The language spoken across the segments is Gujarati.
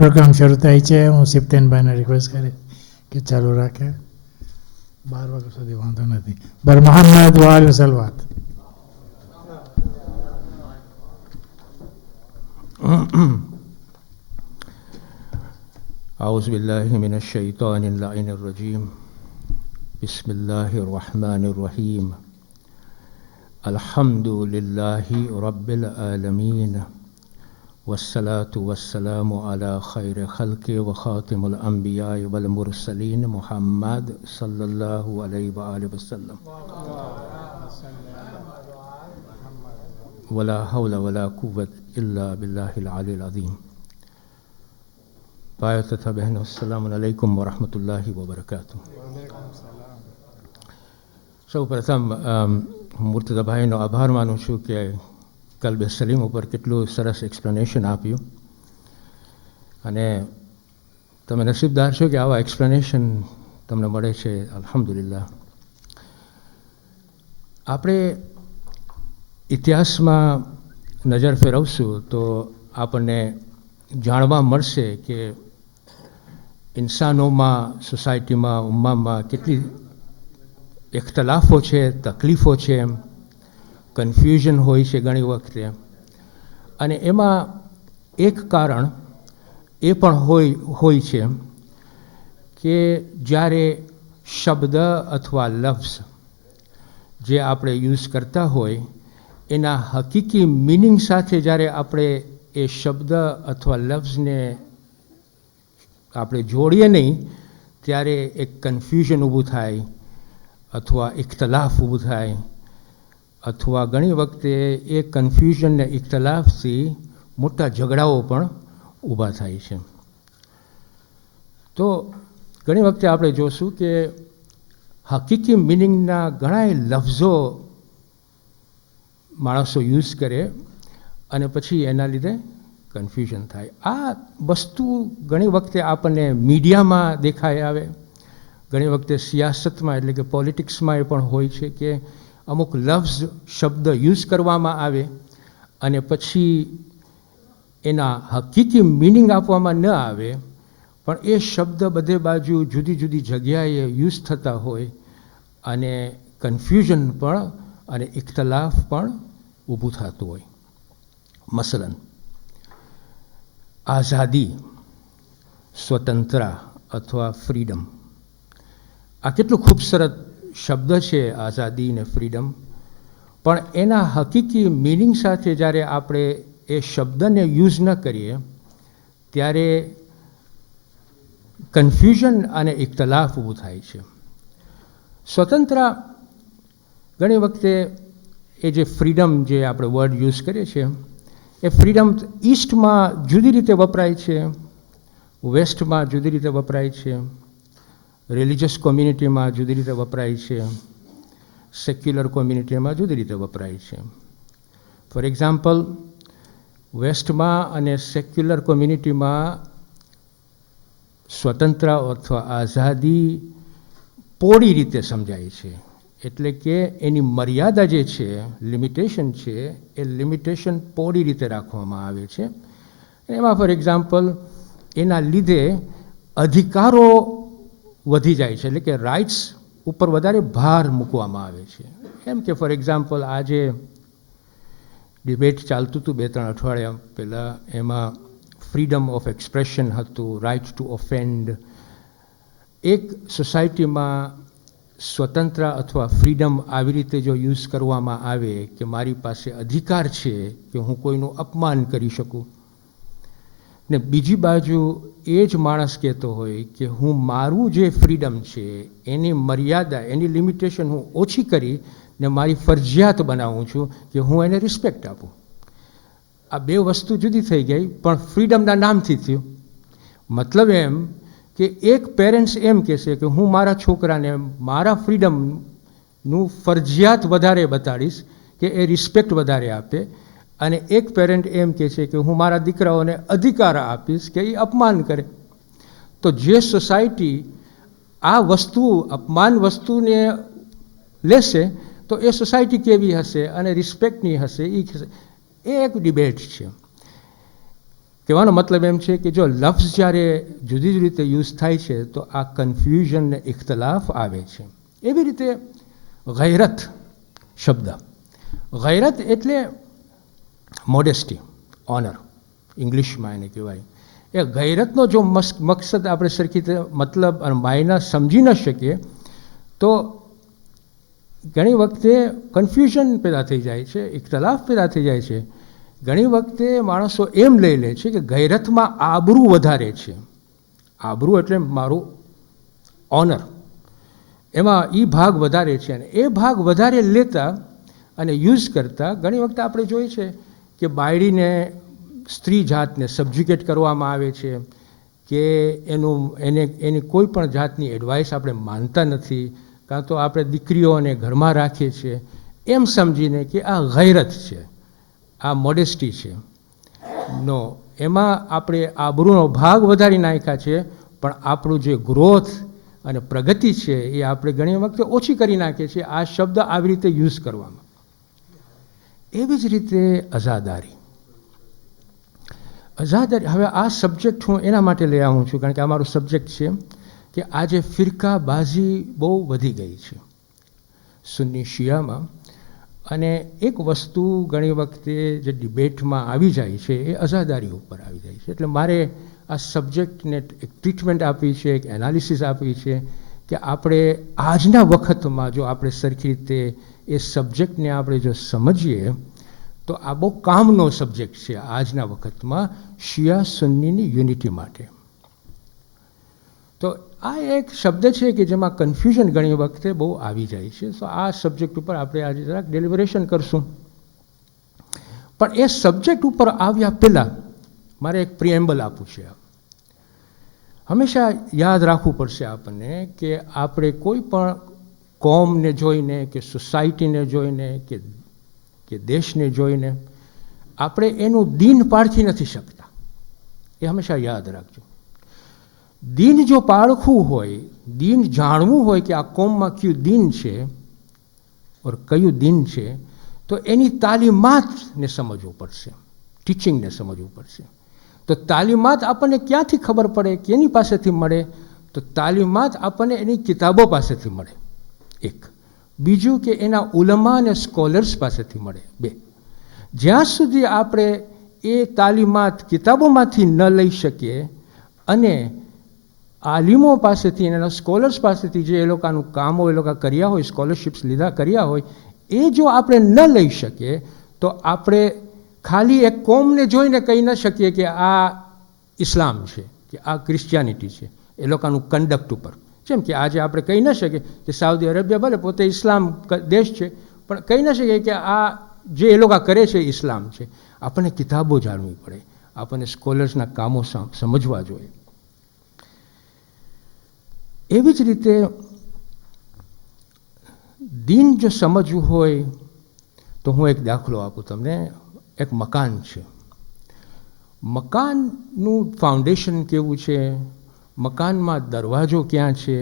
પ્રોગ્રામ શરૂ થાય છે. હું સિપ્તેનભાઈને રિક્વેસ્ટ કરીશ કે ચાલુ રાખે. 12 વાગ્યા સુધી વાંધો નથી. બર મોહમ્મદ વાલ સલવાત. أعوذ بالله من الشيطان اللعين الرجيم بسم الله الرحمن الرحيم الحمد لله رب العالمين والصلاة والسلام على خير خلق وخاتم الأنبياء والمرسلين محمد صلى الله عليه وآله وسلم ولا حول ولا قوة إلا بالله العلي العظيم. ભાઈઓ તથા બહેનો, અસ્સલામુ અલૈકુમ વરહમતુલ્લાહિ વબરકાતુહ. સૌ પ્રથમ હું મુર્તદાભાઈનો આભાર માનું છું કે કલ્બે સલીમ ઉપર કેટલું સરસ એક્સપ્લેનેશન આપ્યું, અને તમે નસીબદાર છો કે આવા એક્સપ્લેનેશન તમને મળે છે. અલ્હમ્દુલિલ્લાહ. આપણે ઇતિહાસમાં નજર ફેરવશું તો આપણને જાણવા મળશે કે ઇન્સાનોમાં, સોસાયટીમાં, ઉમ્મામાં કેટલી ઇખ્તલાફો છે, તકલીફો છે, કન્ફ્યુઝન હોય છે ઘણી વખતે. અને એમાં એક કારણ એ પણ હોય છે કે જ્યારે શબ્દ અથવા લફ્ઝ જે આપણે યુઝ કરતા હોય એના હકીકી મિનિંગ સાથે જ્યારે આપણે એ શબ્દ અથવા લફ્ઝને આપણે જોડીએ નહીં, ત્યારે એક કન્ફ્યુઝન ઊભું થાય, અથવા ઇખ્તલાફ ઊભું થાય, અથવા ઘણી વખતે એ કન્ફ્યુઝન ને ઇખ્તલાફથી મોટા ઝઘડાઓ પણ ઊભા થાય છે. તો ઘણી વખતે આપણે જોશું કે હકીકી મિનિંગના ઘણાય લફ્ઝો માણસો યુઝ કરે અને પછી એના લીધે કન્ફ્યુઝન થાય. આ વસ્તુ ઘણી વખતે આપણને મીડિયામાં દેખાઈ આવે, ઘણી વખતે સિયાસતમાં એટલે કે પોલિટિક્સમાં એ પણ હોય છે કે અમુક લફ્ઝ શબ્દ યુઝ કરવામાં આવે અને પછી એના હકીકી મિનિંગ આપવામાં ન આવે, પણ એ શબ્દ બધે બાજુ જુદી જુદી જગ્યાએ યુઝ થતા હોય અને કન્ફ્યુઝન પણ અને ઇખ્તલાફ પણ ઊભું થતું હોય. મસલન આઝાદી, સ્વતંત્ર અથવા ફ્રીડમ, આ કેટલું ખૂબસૂરત શબ્દ છે, આઝાદી ને ફ્રીડમ. પણ એના હકીકી મિનિંગ સાથે જ્યારે આપણે એ શબ્દને યુઝ ન કરીએ ત્યારે કન્ફ્યુઝન અને ઇખ્તલાફ ઊભું થાય છે. સ્વતંત્ર, ઘણી વખતે એ જે ફ્રીડમ જે આપણે વર્ડ યુઝ કરીએ છીએ, એ ફ્રીડમ ઈસ્ટમાં જુદી રીતે વપરાય છે, વેસ્ટમાં જુદી રીતે વપરાય છે, રિલિજિયસ કોમ્યુનિટીમાં જુદી રીતે વપરાય છે, સેક્યુલર કોમ્યુનિટીમાં જુદી રીતે વપરાય છે. ફોર એક્ઝામ્પલ, વેસ્ટમાં અને સેક્યુલર કોમ્યુનિટીમાં સ્વતંત્ર અથવા આઝાદી પોળી રીતે સમજાય છે, એટલે કે એની મર્યાદા જે છે, લિમિટેશન છે, એ લિમિટેશન પોળી રીતે રાખવામાં આવે છે. એમાં ફોર એક્ઝામ્પલ એના લીધે અધિકારો વધી જાય છે, એટલે કે રાઇટ્સ ઉપર વધારે ભાર મૂકવામાં આવે છે. એમ કે ફોર એક્ઝામ્પલ આજે ડિબેટ ચાલતું હતું 2-3 અઠવાડિયા પહેલાં, એમાં ફ્રીડમ ઓફ એક્સપ્રેશન હતું, રાઇટ ટુ ઓફેન્ડ. એક સોસાયટીમાં સ્વતંત્ર અથવા ફ્રીડમ આવી રીતે જો યુઝ કરવામાં આવે કે મારી પાસે અધિકાર છે કે હું કોઈનું અપમાન કરી શકું, ને બીજી બાજુ એ જ માણસ કહેતો હોય કે હું મારું જે ફ્રીડમ છે એની મર્યાદા, એની લિમિટેશન હું ઓછી કરી ને મારી ફરજિયાત બનાવું છું કે હું એને રિસ્પેક્ટ આપું. આ બે વસ્તુ જુદી થઈ ગઈ, પણ ફ્રીડમના નામથી થયું. મતલબ એમ કે એક પેરેન્ટ્સ એમ કહેશે કે હું મારા છોકરાને મારા ફ્રીડમનું ફરજિયાત વધારે બતાડીશ કે એ રિસ્પેક્ટ વધારે આપે, અને એક પેરેન્ટ એમ કહે છે કે હું મારા દીકરાઓને અધિકાર આપીશ કે એ અપમાન કરે. તો જે સોસાયટી આ વસ્તુ, અપમાન વસ્તુને લેશે તો એ સોસાયટી કેવી હશે અને રિસ્પેક્ટની હશે, એ એક ડિબેટ છે. કહેવાનો મતલબ એમ છે કે જો લફ્ઝ જ્યારે જુદી જુદી રીતે યુઝ થાય છે તો આ કન્ફ્યુઝન ને ઇખ્તલાફ આવે છે. એવી રીતે ગૈરત શબ્દ, ગૈરત એટલે મોડેસ્ટી, ઓનર, ઇંગ્લિશમાં એને કહેવાય. એ ગૈરતનો જો મકસદ આપણે સરખી રીતે મતલબ અને માયના સમજી ન શકીએ તો ઘણી વખતે કન્ફ્યુઝન પેદા થઈ જાય છે, ઇખ્તલાફ પેદા થઈ જાય છે. ઘણી વખતે માણસો એમ લઈ લે છે કે ગૈરતમાં આબરૂ વધારે છે. આબરૂ એટલે મારું ઓનર, એમાં એ ભાગ વધારે છે. અને એ ભાગ વધારે લેતા અને યુઝ કરતા ઘણી વખતે આપણે જોઈએ છે કે બાયડીને, સ્ત્રી જાતને સબ્જ્યુકેટ કરવામાં આવે છે કે એની કોઈ પણ જાતની એડવાઇસ આપણે માનતા નથી, કાં તો આપણે દીકરીઓને ઘરમાં રાખીએ છીએ એમ સમજીને કે આ ગૈરત છે, આ મોડેસ્ટી છે. નો, એમાં આપણે આબરૂનો ભાગ વધારી નાખ્યા છે, પણ આપણું જે ગ્રોથ અને પ્રગતિ છે એ આપણે ઘણી વખતે ઓછી કરી નાખીએ છીએ આ શબ્દ આવી રીતે યુઝ કરવામાં. એવી જ રીતે અઝાદારી. અઝાદારી, હવે આ સબ્જેક્ટ હું એના માટે લઈ આવું છું કારણ કે આ મારો સબ્જેક્ટ છે કે આજે ફિરકાબાજી બહુ વધી ગઈ છે સુન્ની શિયામાં. અને એક વસ્તુ ઘણી વખતે જે ડિબેટમાં આવી જાય છે એ અઝાદારી ઉપર આવી જાય છે. એટલે મારે આ સબ્જેક્ટને એક ટ્રીટમેન્ટ આપવી છે, એક એનાલિસિસ આપવી છે કે આપણે આજના વખતમાં જો આપણે સરખી રીતે એ સબ્જેક્ટને આપણે જો સમજીએ તો આ બહુ કામનો સબ્જેક્ટ છે આજના વખતમાં શિયા સુન્નીની યુનિટી માટે. તો આ એક શબ્દ છે કે જેમાં કન્ફ્યુઝન ઘણી વખતે બહુ આવી જાય છે. તો આ સબ્જેક્ટ ઉપર આપણે આજે જરાક ડેલિબરેશન કરશું. પણ એ સબ્જેક્ટ ઉપર આવ્યા પહેલાં મારે એક પ્રિએમ્બલ આપવું છે. હંમેશા યાદ રાખવું પડશે આપણને કે આપણે કોઈ પણ કોમને જોઈને કે સોસાયટીને જોઈને કે દેશને જોઈને આપણે એનું દીન પારખી નથી શકતા. એ હંમેશા યાદ રાખજો. દીન જો પાળખવું હોય, દીન જાણવું હોય કે આ કોમમાં કયું દીન છે ઓર કયું દીન છે, તો એની તાલીમાતને સમજવું પડશે, ટીચિંગને સમજવું પડશે. તો તાલીમાત આપણને ક્યાંથી ખબર પડે, કેની પાસેથી મળે? તો તાલીમાત આપણને એની કિતાબો પાસેથી મળે, એક. બીજું કે એના ઉલમા અને સ્કોલર્સ પાસેથી મળે, બે. જ્યાં સુધી આપણે એ તાલીમાત કિતાબોમાંથી ન લઈ શકીએ અને આલિમો પાસેથી એના સ્કોલર્સ પાસેથી જે એ લોકોનું કામો એ લોકો કર્યા હોય, સ્કોલરશિપ્સ કર્યા હોય, એ જો આપણે ન લઈ શકીએ તો આપણે ખાલી એક કોમને જોઈને કહી ન શકીએ કે આ ઇસ્લામ છે કે આ ક્રિશ્ચિયાનિટી છે એ લોકોનું કન્ડક્ટ ઉપર. જેમ કે આજે આપણે કહી ન શકીએ કે સાઉદી અરેબિયા ભલે પોતે ઇસ્લામ દેશ છે પણ કહી ન શકીએ કે આ જે એ લોકો કરે છે ઇસ્લામ છે. આપણને કિતાબો જાણવી પડે, આપણને સ્કોલર્સના કામો સમજવા જોઈએ. એવી જ રીતે દીન જો સમજવું હોય તો હું એક દાખલો આપું તમને. એક મકાન છે, મકાનનું ફાઉન્ડેશન કેવું છે, મકાનમાં દરવાજો ક્યાં છે,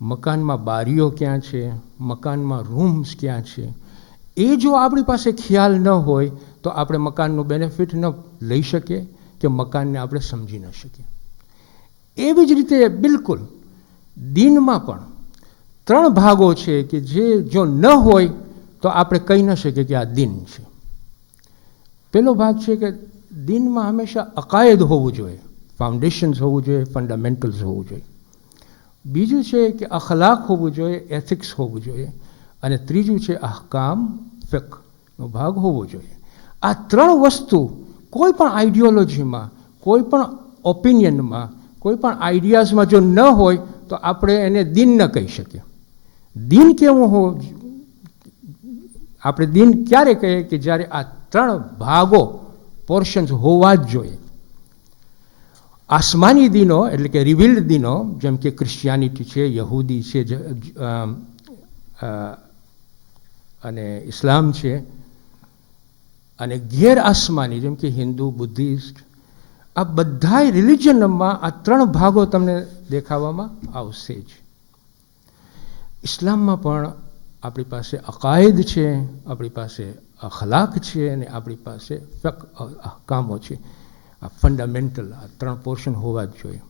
મકાનમાં બારીઓ ક્યાં છે, મકાનમાં રૂમ્સ ક્યાં છે, એ જો આપણી પાસે ખ્યાલ ન હોય તો આપણે મકાનનું બેનિફિટ ન લઈ શકીએ કે મકાનને આપણે સમજી ન શકીએ. એવી જ રીતે બિલકુલ દીનમાં પણ 3 ભાગો છે કે જે જો ન હોય તો આપણે કહી ન શકીએ કે આ દીન છે. પહેલો ભાગ છે કે દીનમાં હંમેશા અકાયદ હોવું જોઈએ, ફાઉન્ડેશન્સ હોવું જોઈએ, ફંડામેન્ટલ્સ હોવું જોઈએ. બીજું છે કે અખલાક હોવું જોઈએ, એથિક્સ હોવું જોઈએ. અને ત્રીજું છે અહકામ, ફિક્હનો ભાગ હોવો જોઈએ. આ 3 વસ્તુ કોઈ પણ આઈડિયોલોજીમાં, કોઈ પણ ઓપિનિયનમાં, કોઈ પણ આઈડિયાઝમાં જો ન હોય તો આપણે એને દીન ન કહી શકીએ. દીન કેવું હોવું? આપણે દીન ક્યારે કહીએ કે જ્યારે આ 3 ભાગો, પોર્શન્સ હોવા જ જોઈએ. આસમાની દીનો એટલે કે રિવીલ્ડ દીનો જેમ કે ક્રિશ્ચિયાનિટી છે, યહૂદી છે અને ઇસ્લામ છે, અને ગેર આસમાની જેમ કે હિન્દુ, બુદ્ધિસ્ટ, આ બધા રિલિજનમાં આ 3 ભાગો તમને દેખાવામાં આવશે જ. ઇસ્લામમાં પણ આપણી પાસે અકાયદ છે, આપણી પાસે અખલાક છે અને આપણી પાસે અહકામો છે. આ ફંડામેન્ટલ આ 3 પોર્શન હોવા જ જોઈએ.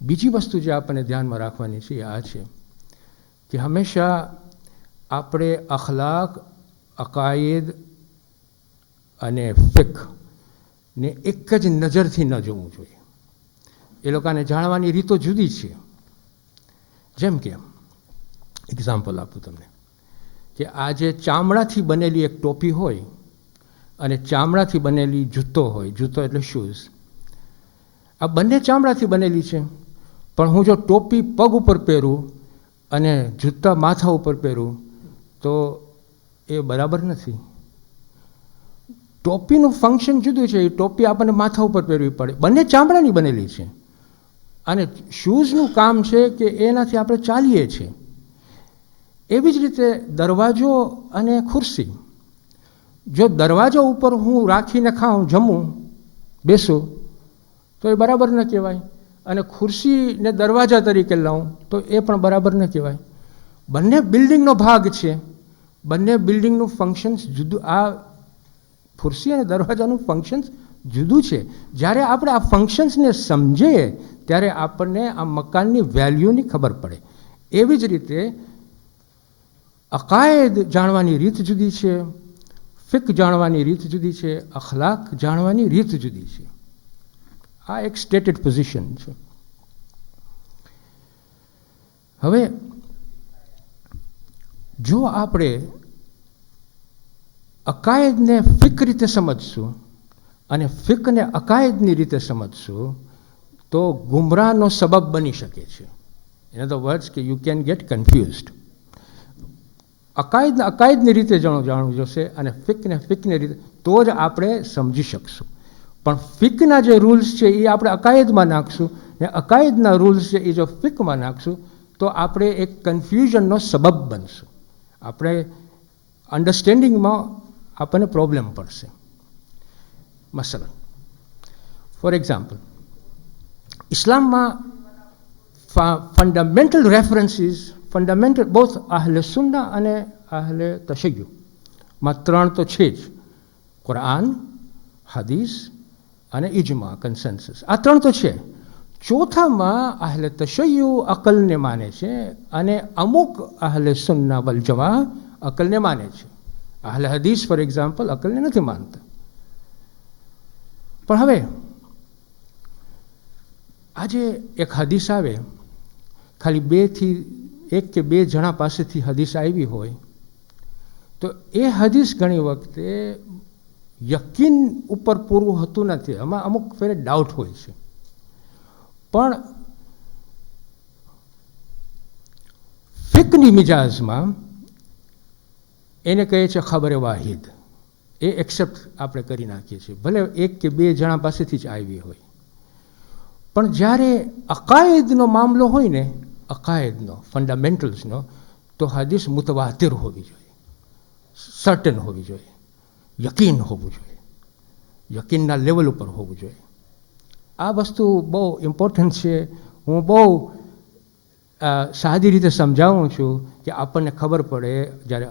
બીજી વસ્તુ જે આપણને ધ્યાનમાં રાખવાની છે એ આ છે કે હંમેશા આપણે અખલાક, અકાયદ અને ફિકને એક જ નજરથી ન જોવું જોઈએ. એ લોકોને જાણવાની રીતો જુદી છે. જેમ કે એક્ઝામ્પલ આપું તમને કે આ જે ચામડાથી બનેલી એક ટોપી હોય અને ચામડાથી બનેલી જૂતો હોય, જૂતો એટલે શૂઝ, આ બંને ચામડાથી બનેલી છે. પણ હું જો ટોપી પગ ઉપર પહેરું અને જૂતા માથા ઉપર પહેરું તો એ બરાબર નથી. ટોપીનું ફંક્શન જુદું છે. એ ટોપી આપણને માથા ઉપર પહેરવી પડે. બંને ચામડાની બનેલી છે. અને શૂઝનું કામ છે કે એનાથી આપણે ચાલીએ છીએ. એવી જ રીતે દરવાજો અને ખુરશી. જો દરવાજા ઉપર હું રાખીને ખાઉં, જમું, બેસું તો એ બરાબર ન કહેવાય. અને ખુરશીને દરવાજા તરીકે લાવું તો એ પણ બરાબર ન કહેવાય. બંને બિલ્ડિંગનો ભાગ છે. બંને બિલ્ડિંગનું ફંક્શન્સ જુદું. આ ખુરશી અને દરવાજાનું ફંક્શન્સ જુદું છે. જ્યારે આપણે આ ફંક્શન્સને સમજીએ ત્યારે આપણને આ મકાનની વેલ્યુની ખબર પડે. એવી જ રીતે અકાયદ જાણવાની રીત જુદી છે, ફિક જાણવાની રીત જુદી છે, અખલાક જાણવાની રીત જુદી છે. આ એક સ્ટેટેડ પોઝિશન છે. હવે જો આપણે અકાયદને ફિક રીતે સમજશું અને ફિકને અકાયદની રીતે સમજશું તો ગુમરાહનો સબબ બની શકે છે. ઇન અધર વર્ડ્સ કે યુ કેન ગેટ કન્ફ્યુઝડ. અકાયદની રીતે જાણવું જોશે અને ફિકની રીતે, તો જ આપણે સમજી શકશું. પણ ફિકના જે રૂલ્સ છે એ આપણે અકાયદમાં નાખશું ને અકાયદના રૂલ્સ છે એ જો ફિકમાં નાખશું તો આપણે એક કન્ફ્યુઝનનો સબબ બનશું. આપણે અન્ડરસ્ટેન્ડિંગમાં આપણને પ્રોબ્લેમ પડશે. મસલન ફોર એક્ઝામ્પલ, ઇસ્લામમાં ફંડામેન્ટલ રેફરન્સીસ, ફંડામેન્ટલ બોથ આહલે સુન્ના અને આહલે તશય્યુમાં 3 તો છે જ. કુરાન, હદીસ અને ઇજમા, કન્સેન્સસ. આ 3 તો છે. ચોથામાં આહલે તશય્યુ અકલને માને છે અને અમુક આહલે સુન્ના વલ જમા અકલને માને છે. આહલે હદીસ ફોર એક્ઝામ્પલ અકલને નથી માનતા. પણ હવે આજે એક હદીસ આવે, ખાલી 1 કે 2 જણા પાસેથી હદીસ આવી હોય તો એ હદીસ ઘણી વખતે યકીન ઉપર પૂરું હોતું નથી. આમાં અમુક ફેરે ડાઉટ હોય છે. પણ ફિકની મિજાજમાં એને કહે છે ખબરે વાહિદ. એ એક્સેપ્ટ આપણે કરી નાખીએ છીએ, ભલે 1 કે 2 જણા પાસેથી જ આવી હોય. પણ જ્યારે અકાયદનો મામલો હોય ને, અકાયદનો, ફંડામેન્ટલ્સનો, તો હદીસ મુતવાતિર હોવી જોઈએ, સર્ટન હોવી જોઈએ, યકીન હોવું જોઈએ, યકીનના લેવલ ઉપર હોવું જોઈએ. આ વસ્તુ બહુ ઇમ્પોર્ટન્ટ છે. હું બહુ સાદી રીતે સમજાવું છું કે આપણને ખબર પડે. જ્યારે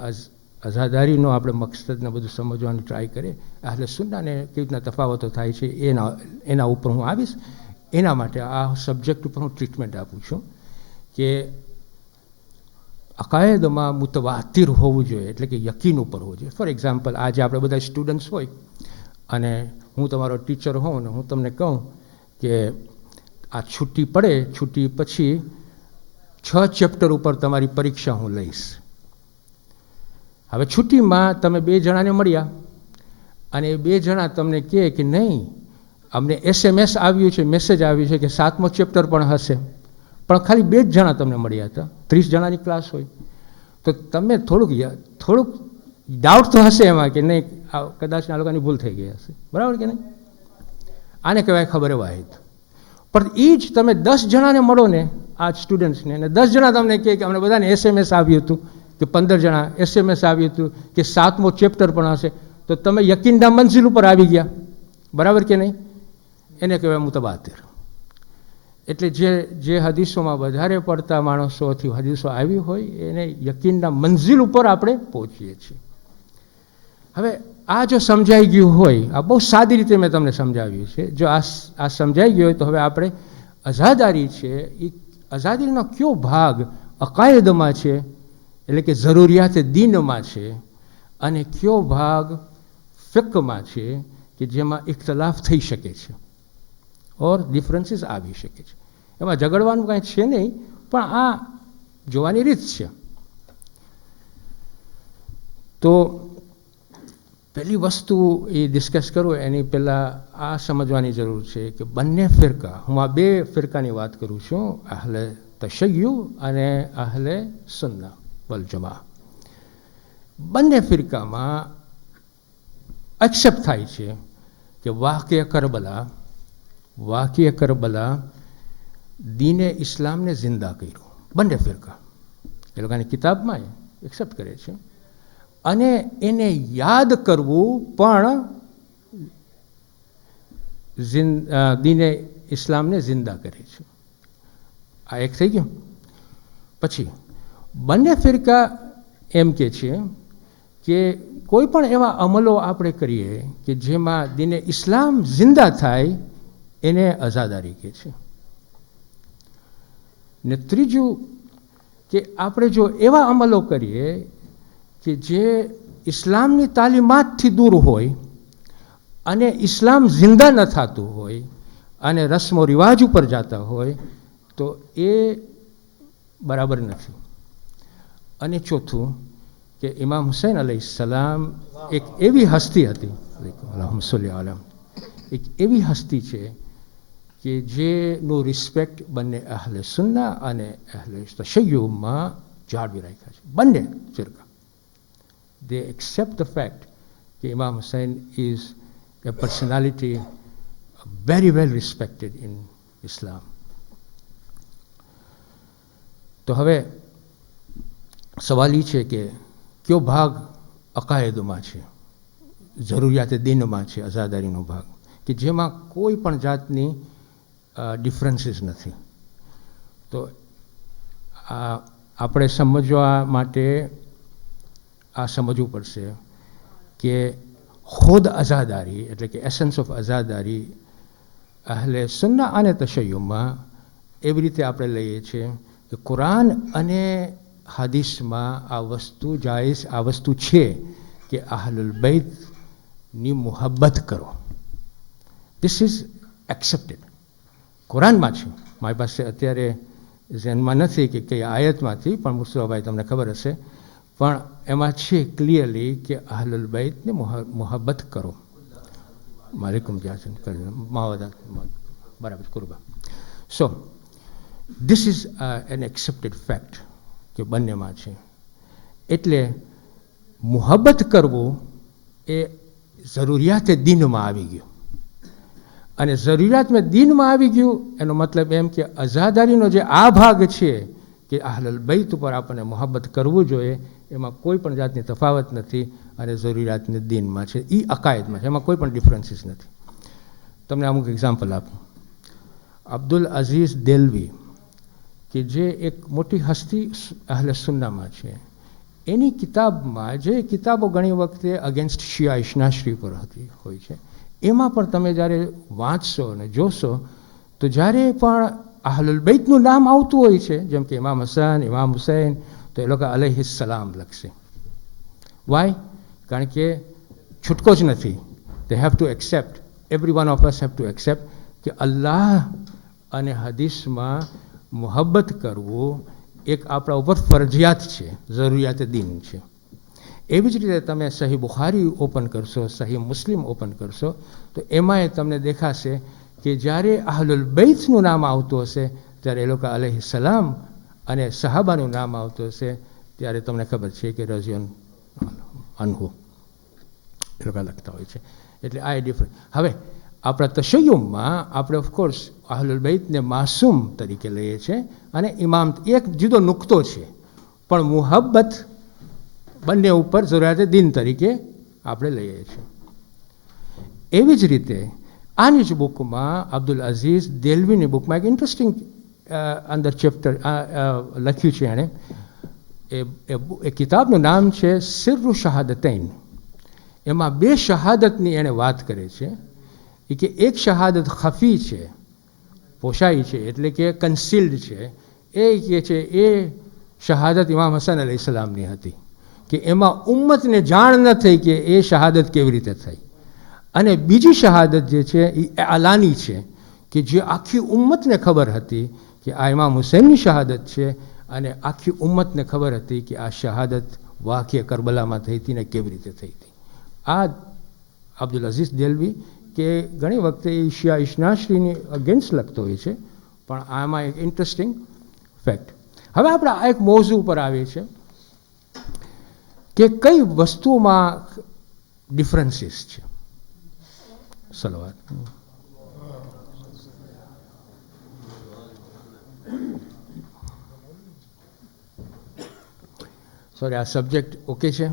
અઝાદારીનો આપણે મકસદને બધું સમજવાની ટ્રાય કરીએ, આહલે સુન્નાને કેવી રીતના તફાવતો થાય છે એના ઉપર હું આવીશ. એના માટે આ સબ્જેક્ટ ઉપર હું ટ્રીટમેન્ટ આપું છું કે અકાયદમાં મુતવાતિર હોવું જોઈએ, એટલે કે યકીન ઉપર હોવું જોઈએ. ફોર એક્ઝામ્પલ, આજે આપણે બધા સ્ટુડન્ટ્સ હોય અને હું તમારો ટીચર હોઉં ને હું તમને કહું કે આ છૂટી પડે, છૂટી પછી 6 ચેપ્ટર ઉપર તમારી પરીક્ષા હું લઈશ. હવે છૂટીમાં તમે 2 જણાને મળ્યા અને એ 2 જણા તમને કહે કે નહીં, અમને SMS આવ્યું છે, મેસેજ આવ્યું છે કે 7મો ચેપ્ટર પણ હશે. પણ ખાલી 2 જ જણા તમને મળ્યા હતા, 30 જણાની ક્લાસ હોય. તો તમે થોડુંક ડાઉટ તો હશે એમાં કે નહીં, કદાચ આ લોકોની ભૂલ થઈ ગઈ હશે. બરાબર કે નહીં? આને કહેવાય ખબરે વાહિદ. પણ એ જ તમે 10 જણાને મળો ને, આ સ્ટુડન્ટ્સને, અને 10 જણા તમને કહે કે અમને બધાને SMS આવ્યું હતું, કે 15 જણા SMS આવ્યું હતું કે 7મો ચેપ્ટર પણ હશે, તો તમે યકીનના મંઝિલ ઉપર આવી ગયા. બરાબર કે નહીં? એને કહેવાય મુતવાતિર. એટલે જે હદીસોમાં વધારે પડતા માણસોથી હદીસો આવી હોય એને યકીનના મંઝિલ ઉપર આપણે પહોંચીએ છીએ. હવે આ જો સમજાઈ ગયું હોય, આ બહુ સાદી રીતે મેં તમને સમજાવ્યું છે, જો આ સમજાઈ ગયું હોય તો હવે આપણે અઝાદારી છે એ અઝાદારીનો કયો ભાગ અકાયદમાં છે, એટલે કે જરૂરિયાત દીનમાં છે, અને કયો ભાગ ફિક્હમાં છે કે જેમાં ઇખ્તલાફ થઈ શકે છે ઓર ડિફરન્સીસ આવી શકે છે. એમાં ઝઘડવાનું કાંઈ છે નહીં, પણ આ જોવાની રીત છે. તો પહેલી વસ્તુ એ ડિસ્કસ કરું એની પહેલાં આ સમજવાની જરૂર છે કે બંને ફિરકા, હું આ બે ફિરકાની વાત કરું છું, અહલે તશય્યુ અને અહલે સુન્ના વલ જમા. બંને ફિરકામાં એક્સેપ્ટ થાય છે કે વાકિય કરબલા દીને ઇસ્લામને જિંદા કર્યું. બંને ફિરકા એ લોકોની કિતાબમાં એક્સેપ્ટ કરે છે, અને એને યાદ કરવું પણ દીને ઇસ્લામને જિંદા કરે છે. આ એક થઈ ગયું. પછી બંને ફિરકા એમ કે છે કે કોઈ પણ એવા અમલો આપણે કરીએ કે જેમાં દીને ઇસ્લામ જિંદા થાય એને અઝાદારી કહે છે. ને ત્રીજું કે આપણે જો એવા અમલો કરીએ કે જે ઇસ્લામની તાલીમાતથી દૂર હોય અને ઇસ્લામ જિંદા ન થતું હોય અને રસ્મો રિવાજ ઉપર જતા હોય તો એ બરાબર નથી. અને ચોથું કે ઇમામ હુસૈન અલૈહિસ્સલામ એક એવી હસ્તી હતી, એક એવી હસ્તી છે કે જેનું રિસ્પેક્ટ બંને અહલે સુન્ના અને અહલે તશય્યુમાં જાળવી રાખ્યા છે. બંને ફિરકા they accept the fact that Imam Hussein is a personality very well respected in Islam. તો હવે સવાલ એ છે કે કયો ભાગ અકાયદમાં છે, જરૂરિયાત દીનમાં છે, અઝાદારીનો ભાગ કે જેમાં કોઈ પણ જાતની ડિફરન્સીસ નથી. તો આપણે સમજવા માટે આ સમજવું પડશે કે ખુદ અઝાદારી એટલે કે એસન્સ ઓફ અઝાદારી અહલે સુન્ના અને તશય્યુમાં એવી રીતે આપણે લઈએ છીએ કે કુરાન અને હદીસમાં આ વસ્તુ જાયઝ, આ વસ્તુ છે કે અહલુલ બૈતની મુહબ્બત કરો. This is accepted. કુરાનમાં છે. મારી પાસે અત્યારે ઝેનમાં નથી કે કઈ આયતમાંથી, પણ મુસ્તફાભાઈ તમને ખબર હશે, પણ એમાં છે ક્લિયરલી કે અહલુલ બૈતને મુહબ્બત કરો. માલિકુમ જાસન માવદાત બરાબર કુરબા. So this is an accepted fact કે બંનેમાં છે. એટલે મુહબ્બત કરવું એ જરૂરિયાતે દીનમાં આવી ગયું, અને જરૂરિયાતમાં દીનમાં આવી ગયું એનો મતલબ એમ કે અઝાદારીનો જે આ ભાગ છે કે અહલુલ બૈત ઉપર આપણને મુહબ્બત કરવું જોઈએ, એમાં કોઈ પણ જાતની તફાવત નથી અને જરૂરિયાતને દીનમાં છે, એ અકાયદમાં છે, એમાં કોઈ પણ ડિફરન્સીસ નથી. તમને અમુક એક્ઝામ્પલ આપું. અબ્દુલ અઝીઝ દેલવી કે જે એક મોટી હસ્તી અહલે સુન્નામાં છે, એની કિતાબમાં જે કિતાબો ઘણી વખતે અગેન્સ્ટ શિયા ઇશનાશ્રી પર હોય છે, એમાં પણ તમે જ્યારે વાંચશો અને જોશો તો જ્યારે પણ અહલુલ બૈતનું નામ આવતું હોય છે, જેમ કે ઇમામ હસન, ઇમામ હુસૈન, તો એ લોકો અલૈહિસ્સલામ લખશે. વાય? કારણ કે છૂટકો જ નથી. They have to accept, every one of us have to accept કે અલ્લાહ અને હદીસમાં મુહબ્બત કરવું એક આપણા ઉપર ફરજિયાત છે, જરૂરિયાત દીન છે. એવી જ રીતે તમે સહી બુખારી ઓપન કરશો, સહી મુસ્લિમ ઓપન કરશો, તો એમાંય તમને દેખાશે કે જ્યારે અહલુલ બૈતનું નામ આવતું હશે ત્યારે એ લોકો અલૈહિસ્સલામ, અને સહાબાનું નામ આવતું હશે ત્યારે તમને ખબર છે કે રઝિયન અનહુ એ લોકો લખતા હોય છે. એટલે આ ડિફરન્ટ. હવે આપણા તશય્યુમમાં આપણે ઓફકોર્સ અહલુલ બૈતને માસૂમ તરીકે લઈએ છીએ, અને ઇમામ એક જુદો નુક્તો છે, પણ મુહબ્બત બંને ઉપર જરૂરિયાત દીન તરીકે આપણે લઈએ છીએ. એવી જ રીતે આની જ બુકમાં અબ્દુલ અઝીઝ દેલવીની બુકમાં એક ઇન્ટરેસ્ટિંગ અંદર ચેપ્ટર લખ્યું છે એણે. એ કિતાબનું નામ છે સિર્રુ શહાદતૈન. એમાં બે શહાદતની એણે વાત કરે છે એ કે એક શહાદત ખફી છે, પોષાઈ છે, એટલે કે કન્સીલ્ડ છે. એ કહે છે એ શહાદત ઇમામ હસન અલૈહિસ્સલામની હતી કે એમાં ઉમ્મતને જાણ ન થઈ કે એ શહાદત કેવી રીતે થઈ. અને બીજી શહાદત જે છે એ અલાની છે કે જે આખી ઉમ્મતને ખબર હતી કે આ ઇમામ હુસૈનની શહાદત છે અને આખી ઉમ્મતને ખબર હતી કે આ શહાદત વાકીએ કરબલામાં થઈ હતી ને કેવી રીતે થઈ હતી. આ અબ્દુલ અઝીઝ દેલવી કે ઘણી વખતે એ શિયા ઇશ્નાશ્રીની અગેન્સ્ટ લખતો હોય છે, પણ આમાં એક ઇન્ટરેસ્ટિંગ ફેક્ટ. હવે આપણે આ એક મોઝુ ઉપર આવીએ છીએ કે કઈ વસ્તુઓમાં ડિફરન્સીસ છે. સલવાત સોરી, આ સબ્જેક્ટ ઓકે છે?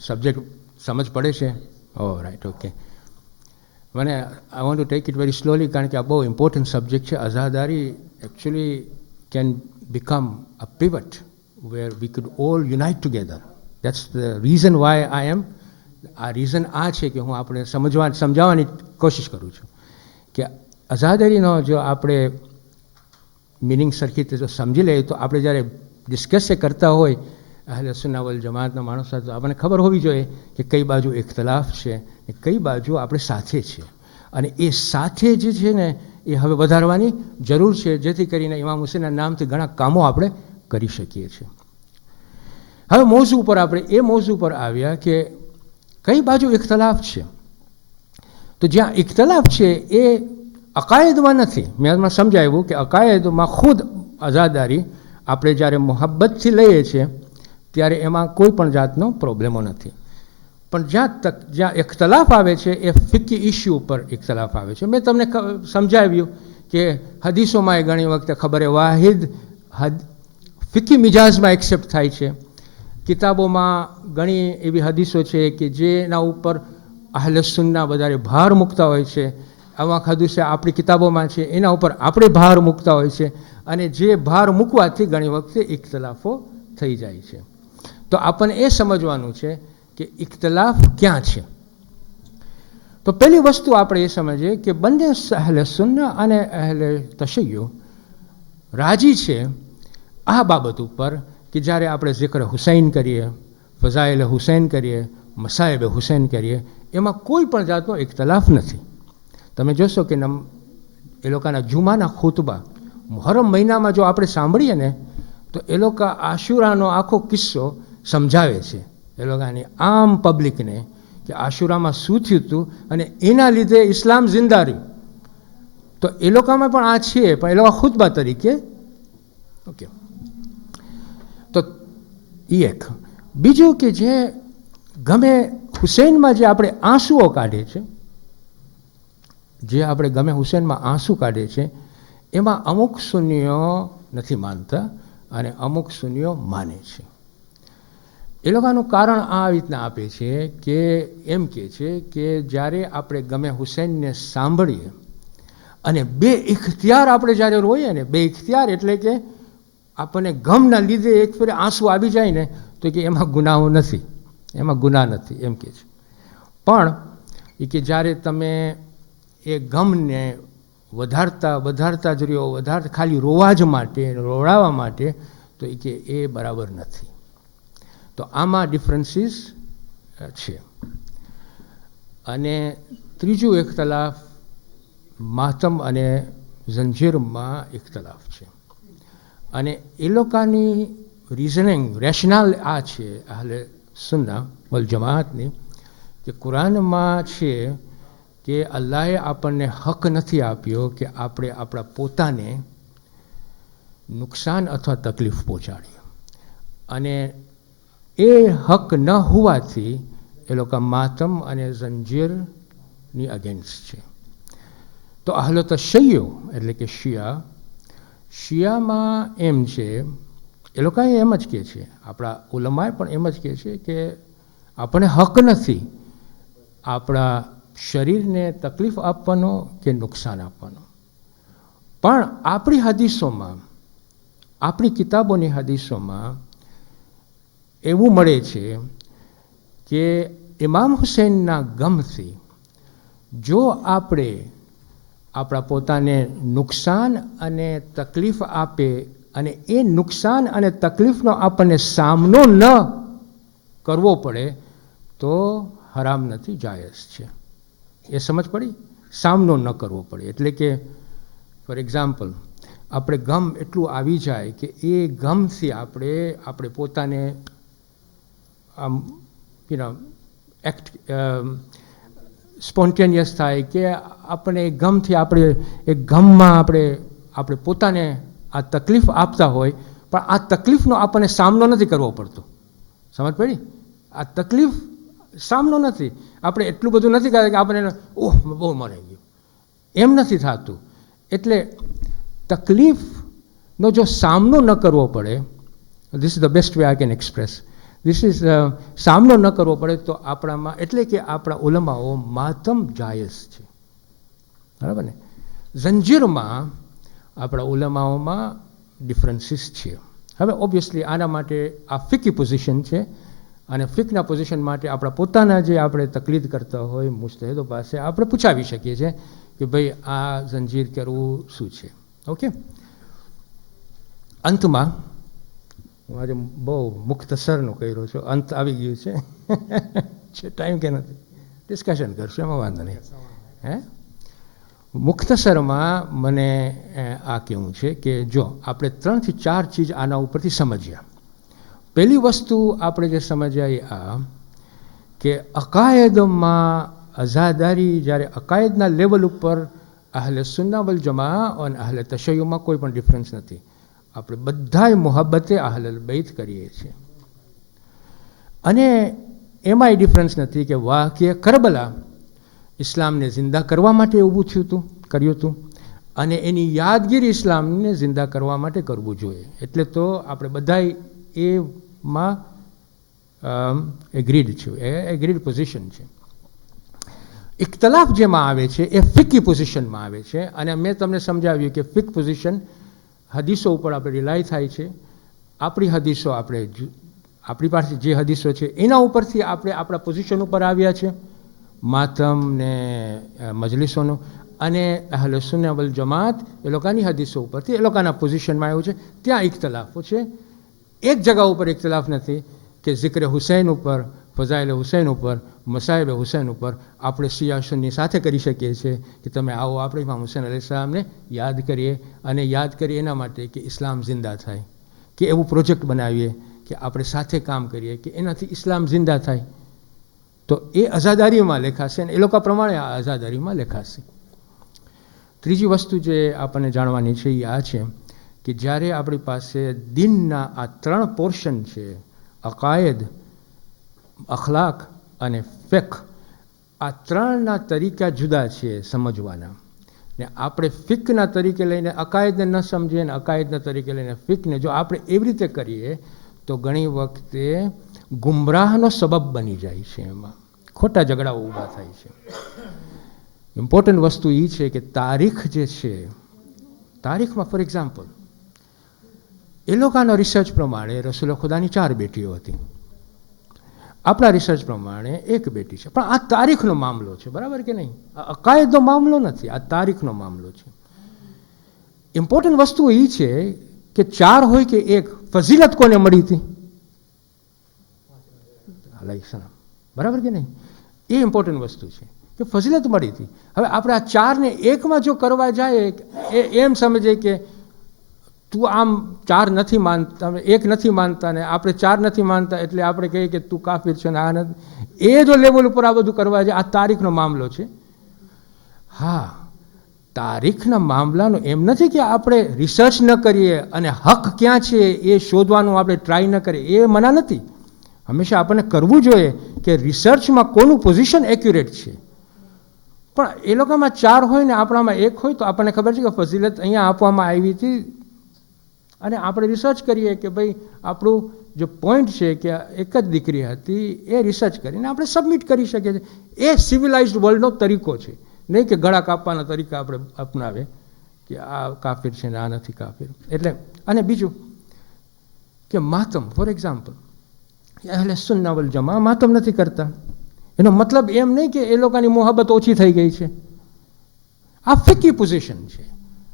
સબ્જેક્ટ સમજ પડે છે? Oh right, okay. મને I want to take it very slowly, કારણ કે આ બહુ ઇમ્પોર્ટન્ટ સબ્જેક્ટ છે. અઝાદારી actually can become a pivot where we could all unite together. That's the reason why I am. આ રીઝન આ છે કે હું આપણે સમજાવવાની કોશિશ કરું છું કે અઝાદારીનો જો આપણે મિનિંગ સરખી રીતે જો સમજી લઈએ તો આપણે જ્યારે ડિસ્કસ કરતા હોય અહલે સુન્ના વલ જમાતના માણસો તો આપણને ખબર હોવી જોઈએ કે કઈ બાજુ ઇખ્તલાફ છે ને કઈ બાજુ આપણે સાથે છે. અને એ સાથે જે છે ને એ હવે વધારવાની જરૂર છે, જેથી કરીને ઇમામ હુસૈનના નામથી ઘણા કામો આપણે કરી શકીએ છીએ. હવે મોઝુ ઉપર આપણે એ મોઝુ ઉપર આવ્યા કે કઈ બાજુ ઇખ્તલાફ છે. તો જ્યાં ઇખ્તલાફ છે એ અકાયદમાં નથી. મેં હમણાં સમજાવ્યું કે અકાયદમાં ખુદ અઝાદારી આપણે જ્યારે મોહબ્બતથી લઈએ છીએ ત્યારે એમાં કોઈ પણ જાતનો પ્રોબ્લેમો નથી. પણ જ્યાં ઇખ્તલાફ આવે છે એ ફિકી ઇશ્યુ ઉપર ઇખ્તલાફ આવે છે. મેં તમને સમજાવ્યું કે હદીસોમાં એ ઘણી વખતે ખબર વાહિદ ફિકી મિજાજમાં એક્સેપ્ટ થાય છે. કિતાબોમાં ઘણી એવી હદીસો છે કે જેના ઉપર અહલે સુન્ના વધારે ભાર મૂકતા હોય છે. અમુક હદીસો આપણી કિતાબોમાં છે એના ઉપર આપણે ભાર મૂકતા હોય છે, અને જે ભાર મૂકવાથી ઘણી વખતે ઇખ્તલાફો થઈ જાય છે. તો આપણને એ સમજવાનું છે કે ઇખ્તલાફ ક્યાં છે. તો પહેલી વસ્તુ આપણે એ સમજીએ કે બંને અહલે સુન્ના અને અહલે તશય્યો રાજી છે આ બાબત ઉપર કે જ્યારે આપણે ઝિક્ર હુસૈન કરીએ, ફઝાઇલ હુસૈન કરીએ, મસાઇબ હુસૈન કરીએ, એમાં કોઈ પણ જાતનો ઇખ્તલાફ નથી. તમે જોશો કે એ લોકોના જુમાના ખુતબા મુહર્રમ મહિનામાં જો આપણે સાંભળીએ ને તો એ લોકો આશુરાનો આખો કિસ્સો સમજાવે છે એ લોકોની આમ પબ્લિકને કે આશુરામાં શું થયું હતું અને એના લીધે ઇસ્લામ જિંદા રહ્યું. તો એ લોકોમાં પણ આ છે, પણ એ લોકો ખુતબા તરીકે. ઓકે, તો એ એક. બીજું કે જે ગમે હુસૈનમાં જે આપણે આંસુઓ કાઢીએ છીએ, જે આપણે ગમે હુસૈનમાં આંસુ કાઢે છે એમાં અમુક સુન્નીઓ નથી માનતા અને અમુક સુન્નીઓ માને છે. એ લોકોનું કારણ આ રીતના આપે છે કે એમ કહે છે કે જ્યારે આપણે ગમે હુસૈનને સાંભળીએ અને બે ઇખ્તિયાર આપણે જ્યારે રોઈએ ને, બે ઇખ્તિયાર એટલે કે આપણને ગમના લીધે એક ફેરે આંસુ આવી જાય ને તો કે એમાં ગુનાહો નથી, એમાં ગુનાહ નથી એમ કહે છે. પણ એ કે જ્યારે તમે એ ગમને વધારતા જ રહ્યો, ખાલી રોવા જ માટે, રોડાવા માટે, તો એ કે એ બરાબર નથી. તો આમાં ડિફરન્સીસ છે. અને ત્રીજું ઇખ્તલાફ માતમ અને ઝંજીરમાં ઇખ્તલાફ છે. અને એ લોકોની રિઝનિંગ રેશનલ આ છે અહલે સુન્ના વલ જમાતની કે કુરાનમાં છે કે અલ્લાહે આપણને હક નથી આપ્યો કે આપણે આપણા પોતાને નુકસાન અથવા તકલીફ પહોંચાડીએ. અને એ હક ન હોવાથી એ લોકો માતમ અને ઝંજીરની અગેન્સ્ટ છે. તો અહલે તશય્યો એટલે કે શિયામાં એમ છે, એ લોકોએ એમ જ કહે છે, આપણા ઉલમાએ પણ એમ જ કહે છે કે આપણને હક નથી આપણા શરીરને તકલીફ આપવાનો કે નુકસાન આપવાનો. પણ આપણી હદીસોમાં, આપણી કિતાબોની હદીસોમાં એવું મળે છે કે ઇમામ હુસૈનના ગમથી જો આપણે આપણા પોતાને નુકસાન અને તકલીફ આપે અને એ નુકસાન અને તકલીફનો આપણને સામનો ન કરવો પડે તો હરામ નથી, જાયઝ છે. એ સમજ પડી? સામનો ન કરવો પડે એટલે કે ફોર એક્ઝામ્પલ આપણે ગમ એટલું આવી જાય કે એ ગમથી આપણે પોતાને આમ એક્ટ સ્પોન્ટેનિયસ થાય કે આપણે ગમથી એ ગમમાં આપણે પોતાને આ તકલીફ આપતા હોય પણ આ તકલીફનો આપણને સામનો નથી કરવો પડતો. સમજ પડી? આ તકલીફ સામનો નથી, આપણે એટલું બધું નથી કરતા કે આપણે ઓહ બહુ મરાઈ ગયું, એમ નથી થતું. એટલે તકલીફનો જો સામનો ન કરવો પડે, this is the best way I can express, સામનો ન કરવો પડે તો આપણામાં એટલે કે આપણા ઉલમાઓ માતમ જાયઝ છે, બરાબર ને. ઝંજીરમાં આપણા ઉલમાઓમાં ડિફરન્સીસ છે. હવે ઓબ્વિયસલી આના માટે આ ફિકી પોઝિશન છે અને ફિકના પોઝિશન માટે આપણા પોતાના જે આપણે તકલીદ કરતા હોય મુજતહિદો પાસે આપણે પૂછાવી શકીએ છીએ કે ભાઈ આ ઝંજીર કરવું શું છે. ઓકે, અંતમાં હું આજે બહુ મુખ્તસરનું કર્યો છું, અંત આવી ગયું છે ટાઈમ કે નથી, ડિસ્કશન કરશું એમાં વાંધો નહીં. હે મુખ્તસરમાં મને આ કહેવું છે કે જો આપણે 3 થી 4 ચીજ આના ઉપરથી સમજ્યા. પહેલી વસ્તુ આપણે જે સમજ્યા એ આ કે અકાયદમાં અઝાદારી, જ્યારે અકાયદના લેવલ ઉપર અહલે સુન્ના વલ જમા અને અહલે તશય્યુમાં કોઈ પણ ડિફરન્સ નથી. આપણે બધાય મોહબ્બતે અહલલ બૈત કરીએ છીએ અને એમાંય ડિફરન્સ નથી કે વાકિયા કરબલા ઇસ્લામને જિંદા કરવા માટે ઊભું કર્યું હતું અને એની યાદગીરી ઇસ્લામને જિંદા કરવા માટે કરવું જોઈએ. એટલે તો આપણે બધાય એમાં એગ્રીડ છે, એ એગ્રીડ પોઝિશન છે. ઇખ્તલાફ જેમાં આવે છે એ ફિકી પોઝિશનમાં આવે છે અને મેં તમને સમજાવ્યું કે ફિક પોઝિશન હદીસો ઉપર આપણે રિલાય થાય છે. આપણી હદીસો આપણી પાસે જે હદીસો છે એના ઉપરથી આપણે આપણા પોઝિશન ઉપર આવ્યા છે, માતમ ને મજલિસોનું, અને અહલે સુન્ના વલ જમાત એ લોકોની હદીસો ઉપરથી એ લોકોના પોઝિશનમાં આવ્યું છે. ત્યાં ઇખ્તલાફો છે. એક જગા ઉપર ઇખ્તલાફ નથી કે ઝિક્ર હુસૈન ઉપર, ફઝાઇલ હુસૈન ઉપર, મસાઇબ હુસૈન ઉપર આપણે શિયા સુન્ની સાથે કરી શકીએ છીએ કે તમે આવો આપણે ઇમામ હુસૈન અલૈહિસ્સલામને યાદ કરીએ અને યાદ કરીએ એના માટે કે ઇસ્લામ જિંદા થાય, કે એવું પ્રોજેક્ટ બનાવીએ કે આપણે સાથે કામ કરીએ કે એનાથી ઇસ્લામ જિંદા થાય. તો એ અઝાદારીમાં લેખાશે અને એ લોકો પ્રમાણે આ અઝાદારીમાં લેખાશે. ત્રીજી વસ્તુ જે આપણને જાણવાની છે એ આ છે કે જ્યારે આપણી પાસે દીનના આ 3 પોર્શન છે, અકાયદ, અખલાક અને ફિક, આ 3ના તરીકા જુદા છે સમજવાના. ને આપણે ફિકના તરીકે લઈને અકાયદને ન સમજીએ ને અકાયદના તરીકે લઈને ફિકને જો આપણે એવી રીતે કરીએ તો ઘણી વખતે ગુમરાહનો સબબ બની જાય છે, એમાં ખોટા ઝઘડાઓ ઊભા થાય છે. ઇમ્પોર્ટન્ટ વસ્તુ એ છે કે તારીખ જે છે, તારીખમાં ફોર એક્ઝામ્પલ એ લોકોના રિસર્ચ પ્રમાણે રસૂલ ખુદાની 4 બેટીઓ હતી, આપણા રિસર્ચ પ્રમાણે 1 બેટી છે. પણ આ તારીખનો મામલો છે, બરાબર કે નહીં? આ અકાયદનો મામલો નથી, આ તારીખનો મામલો છે. ઇમ્પોર્ટન્ટ વસ્તુ એ છે કે 4 હોય કે 1, ફઝીલત કોને મળી હતી? અલૈહિસ્સલામ, બરાબર કે નહીં? એ ઇમ્પોર્ટન્ટ વસ્તુ છે કે ફઝીલત મળી હતી. હવે આપણે આ 4ને 1માં જો કરવા જાય એમ સમજે કે તું આમ 4 નથી માનતા, 1 નથી માનતા ને આપણે 4 નથી માનતા એટલે આપણે કહીએ કે તું કાફિર છે ને આ નથી, એ જો લેવલ ઉપર આ બધું કરવા જાય, આ તારીખનો મામલો છે. હા, તારીખના મામલાનો એમ નથી કે આપણે રિસર્ચ ન કરીએ અને હક ક્યાં છે એ શોધવાનું આપણે ટ્રાય ન કરીએ, એ મના નથી. હંમેશા આપણને કરવું જોઈએ કે રિસર્ચમાં કોનું પોઝિશન એક્યુરેટ છે. પણ એ લોકોમાં 4 હોય ને આપણામાં 1 હોય તો આપણને ખબર છે કે ફઝીલત અહીંયા આપવામાં આવી હતી અને આપણે રિસર્ચ કરીએ કે ભાઈ આપણું જે પોઈન્ટ છે કે એક જ દીકરી હતી, એ રિસર્ચ કરીને આપણે સબમિટ કરી શકીએ છીએ. એ સિવિલાઇઝડ વર્લ્ડનો તરીકો છે, નહીં કે ગળા કાપવાના તરીકા આપણે અપનાવે કે આ કાફિર છે ને આ નથી કાફિર. એટલે અને બીજું કે માતમ, ફોર એક્ઝામ્પલ અહલે સુન્ના વલ જમા માતમ નથી કરતા. એનો મતલબ એમ નહીં કે એ લોકોની મોહબ્બત ઓછી થઈ ગઈ છે. આ ફિકી પોઝિશન છે.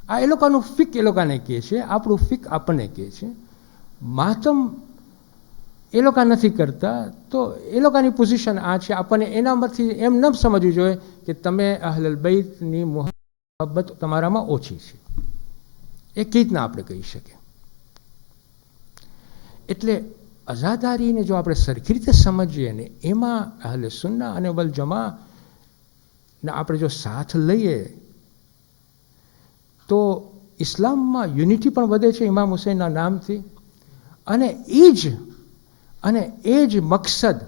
આ એ લોકોનું ફિક એ લોકોને કહે છે, આપણું ફિક આપણને કહે છે. માતમ એ લોકો નથી કરતા, તો એ લોકોની પોઝિશન આ છે. આપણને એનામાંથી એમ ન સમજવું જોઈએ કે તમે અહલલ બૈતની મોહબ્બત તમારામાં ઓછી છે. એ કઈ રીતના આપણે કહી શકીએ. એટલે અઝાદારીને જો આપણે સરખી રીતે સમજીએ ને એમાં અહલે સુન્ના અને વલ જમાને આપણે જો સાથ લઈએ તો ઇસ્લામમાં યુનિટી પણ વધે છે ઇમામ હુસૈનના નામથી. અને એ જ મકસદ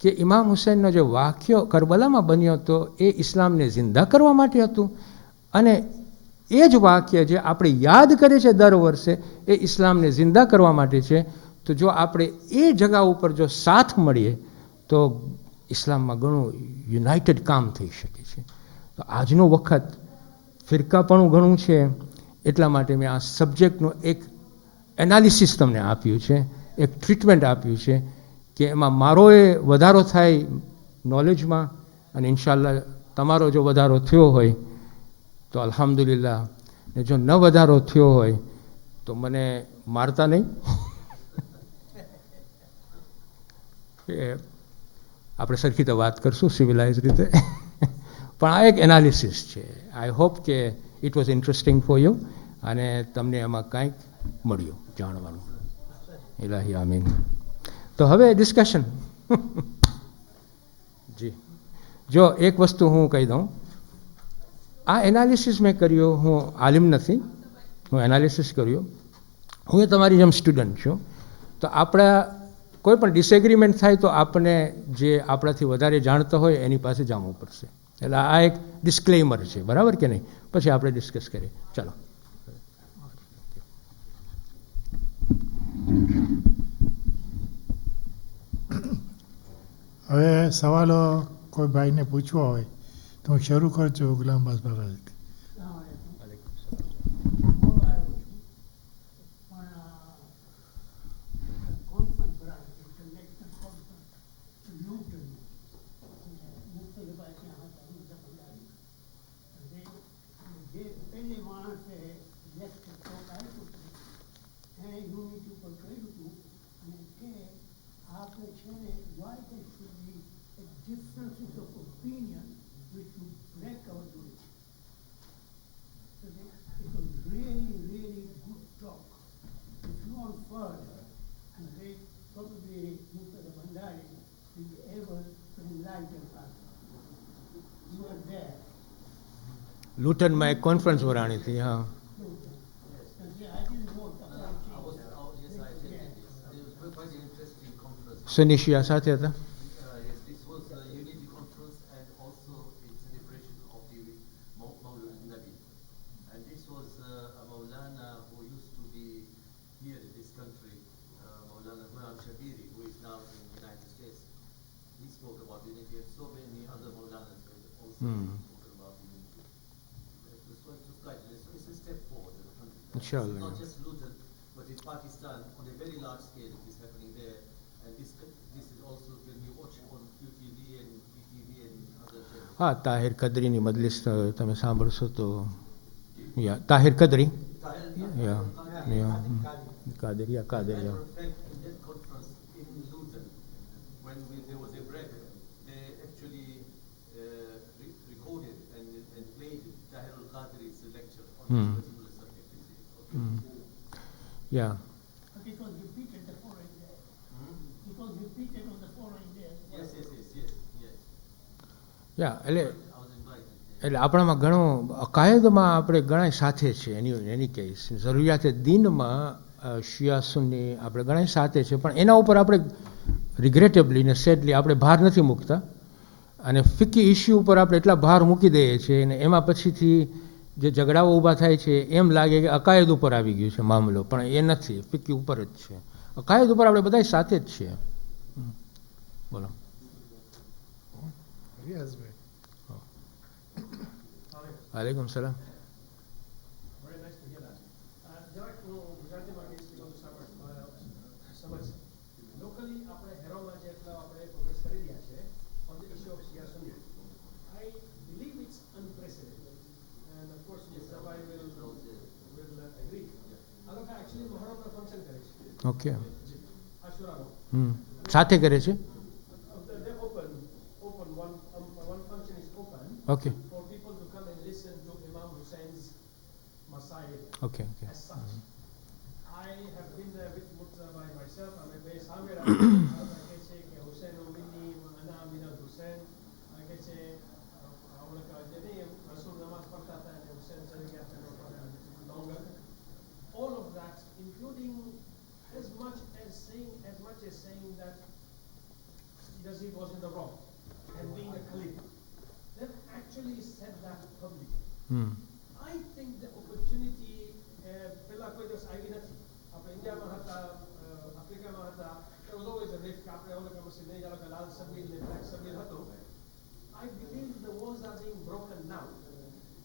કે ઇમામ હુસૈનનો જે વાક્ય કરબલામાં બન્યો હતો એ ઇસ્લામને જિંદા કરવા માટે હતું. અને એ જ વાક્ય જે આપણે યાદ કરીએ છીએ દર વર્ષે એ ઇસ્લામને જિંદા કરવા માટે છે. તો જો આપણે એ જગા ઉપર જો સાથ મળીએ તો ઇસ્લામમાં ઘણું યુનાઇટેડ કામ થઈ શકે છે. તો આજનો વખત ફિરકાપણું ઘણું છે, એટલા માટે મેં આ સબ્જેક્ટનું એક એનાલિસિસ તમને આપ્યું છે, એક ટ્રીટમેન્ટ આપ્યું છે કે એમાં મારો એ વધારો થાય નોલેજમાં, અને ઇન્શાલ્લાહ તમારો જો વધારો થયો હોય તો અલ્હમ્દુલિલ્લાહ, ને જો ન વધારો થયો હોય તો મને મારતા નહીં. આપણે સરખી રીતે વાત કરશું સિવિલાઇઝ રીતે. પણ આ એક એનાલિસિસ છે. આઈ હોપ કે it was interesting for you, અને તમને એમાં કંઈક મળ્યું જાણવાનું. ઇલાહી આમીન. તો હવે ડિસ્કશન. જી, જો એક વસ્તુ હું કહી દઉં, આ એનાલિસિસ મેં કર્યો, હું આલિમ નથી, હું એનાલિસિસ કર્યું. હું એ તમારી જેમ સ્ટુડન્ટ છું. તો આપણા કોઈ પણ ડિસએગ્રીમેન્ટ થાય તો આપણે જે આપણાથી વધારે જાણતા હોય એની પાસે જવું પડશે. એટલે આ એક ડિસ્ક્લેમર છે, બરાબર કે નહીં? પછી આપણે ડિસ્કસ કરીએ. ચાલો. હવે સવાલો કોઈ ભાઈને પૂછવા હોય તો હું શરૂ કરું છું. ગુલામબાઝ બાબા. Differences of opinion which would break our unity. So it was really, really good talk. If you want further, and they probably Mr. Bandari will be able to enlighten us. You are there. લૂટનમાં એક કોન્ફરન્સ ભરાણી હતી. હા, સુનિશિયા સાથે હતા. Inshallah. Not just Luton, but in Pakistan on a very large scale it is happening there, and this is also when you watch on QTV and PTV and other channels. હા, તાહિર કદરીની મજલિસ તમે સાંભળશો તો, યા તાહિર કદરી, યા Kadariya. In that conference in Luton, when there was a break, they actually recorded and played Tahir al-Qadri's lecture on this particular subject. Yeah But it was repeated the following day. It was repeated on the following day. Yes. યા એટલે I was invited. એટલે આપણામાં ઘણો અકાયદમાં આપણે ઘણા સાથે છે. એની કેસ જરૂરિયાત દિનમાં શિયા સુન્ની આપણે ઘણા સાથે છે, પણ એના ઉપર આપણે રિગ્રેટેબલી ને સેડલી આપણે ભાર નથી મૂકતા. અને ફિકી ઇસ્યુ ઉપર આપણે એટલા ભાર મૂકી દઈએ છીએ અને એમાં પછીથી જે ઝઘડાઓ ઊભા થાય છે એમ લાગે કે અકાયદ ઉપર આવી ગયું છે મામલો, પણ એ નથી, ફિકી ઉપર જ છે. અકાયદ ઉપર આપણે બધા સાથે જ છીએ. બોલો. વાલેકુમ સલામ. જરાક હું ગુજરાતીમાં કહીશ કે બધું સમજ લોકલી આપણે આટલા આપણે પ્રોગ્રેસ કરી રહ્યા છે on the issue of Shia Sunni. I believe it's unprecedented. And of course, Mr. Bhai will agree. આ લોકો actually મહોરમનો function કરે છે. ઓકે આશુરાનો. સાથે કરે છે They open one function is open okay for people to come and listen to Imam Hussein's Masail okay okay as such. I have been there with Murtaza by myself. I'm a base Hamira. I get che Hussein Omini, Ana Amina Hussein. I get che Rasul Namaz Parta tha and Hussein chale gaya tha longer. All of that, including as much as saying that Yazid was in the wrong and being a Khalifa. They've actually said that publicly. I think the opportunity પેલા કોઈ દિવસ આવી નથી આપણે ઇન્ડિયામાં હતા આફ્રિકામાં હતા there was always a rift કે આપણે ઓલો કે પછી નહીં જાણો કે લાલ સબીલ ને બ્લેક સબીલ હતો. I believe the walls are being broken now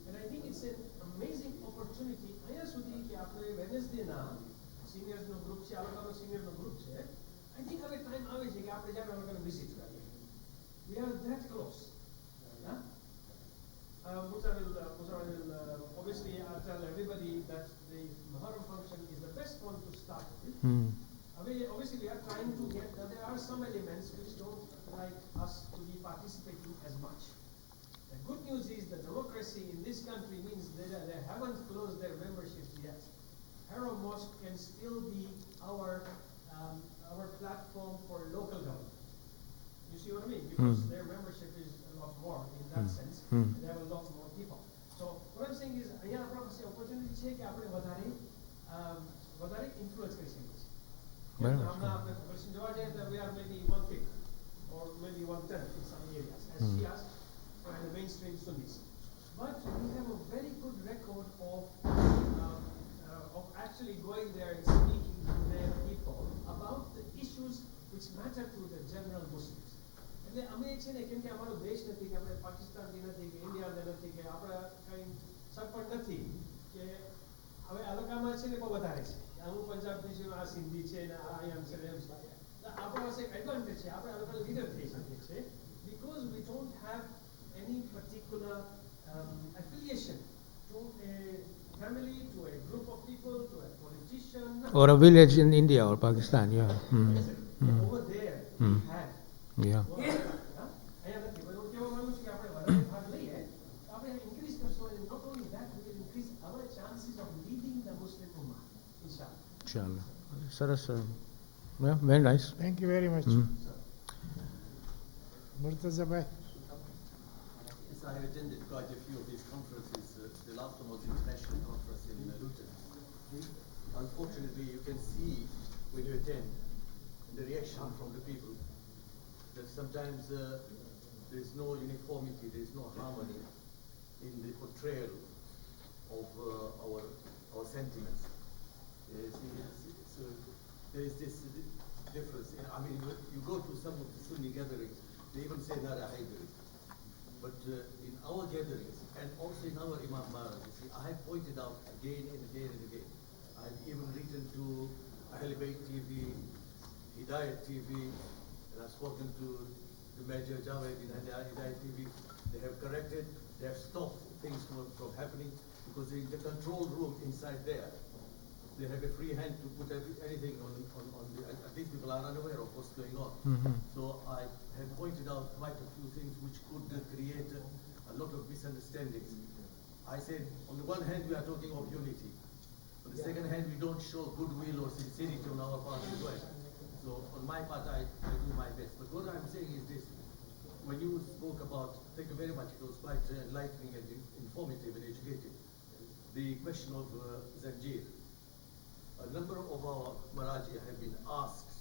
and I think it's an amazing opportunity. અહીંયા સુધી કે આપણે વેનેસડેના સિનિયર્સનો ગ્રુપ છે આ લોકોનો સિનિયરનો ગ્રુપ છે. I think હવે ટાઈમ આવે છે કે આપણે જાણે આ લોકોને વિઝિટ કરીએ. We are that close. Yeah? Musa will obviously tell everybody that the Muharram function is the best one to start with. Obviously, we are trying to get, there are some elements which don't like us to be participating as much. The good news is that democracy in this country means that they haven't closed their memberships yet. Harrow Mosque can still be our platform for local government. You see what I mean? Because their membership is a lot more in that sense. They have a lot more people. So what I'm saying is, અહીંયા આપણા પાસે opportunity છે કે આપણે વધારે influence કરી શકીએ છીએ. બરાબર. હમણાં આપણે question જોવા જઈએ તો we are maybe 1/5 or maybe 1/10 in some areas as Shias and the mainstream Sunnis. But we have a very good record of actually going there and speaking to their people about the issues which matter to the general Muslims. એટલે અમે છે ને કેમ કે અમારો દેશ નથી કે આપણે પાકિસ્તાનથી નથી કે ઇન્ડિયાને નથી કે આપણા કઈ સપોર્ટ નથી કે હવે આ લોકોમાં છે ને બહુ વધારે છે હું પંજાબથી છું આ સિંધી છે ને આ આમ છે ને એમ છે આપણા પાસે એક એડવાન્ટેજ છે આપણે આ લોકોને લીડર થઈ શકીએ છીએ because we don't have any particular affiliation to a family, to a group of people, to a politician. or a village in India or Pakistan Over there we had yeah અહીંયા નથી પણ હું કહેવા માંગુ છું કે આપણે વધારે ભાગ લઈએ તો આપણે ઇન્ક્રીઝ કરશું and not only that we will increase our chances of leading the Muslim Ummah inshallah. ચાલો સરસ yeah very nice Thank you very much. Murtaza bhai. Yes, I have attended quite a few of these conferences. The last one was the international conference in Luton. Unfortunately, you can see when you attend the reaction from the people that sometimes there is no uniformity, there is no harmony in the portrayal of our sentiments. So there is this difference. I mean, you go to some of the Sunni gatherings, they even say Nara Haidari. But in our gatherings, and also in our Imam Mara, you see, I have pointed out again and again and again. I've even written to Ahl Bayt TV, Hidayat TV, and I've spoken to the Major Javed in Hidayat TV. They have corrected, they have stopped things from happening because in the control room inside there, they have a free hand to put anything on these people are unaware of what's going on. So I have pointed out quite a few things which could create a lot of misunderstandings. I said, on the one hand, we are talking of unity. On the second hand, we don't show goodwill or sincerity on our part as well. So on my part, I do my best. But what I'm saying is this. When you spoke about, thank you very much, it was quite enlightening and informative and educative. The question of Zanjir. A number of our Maraji have been asked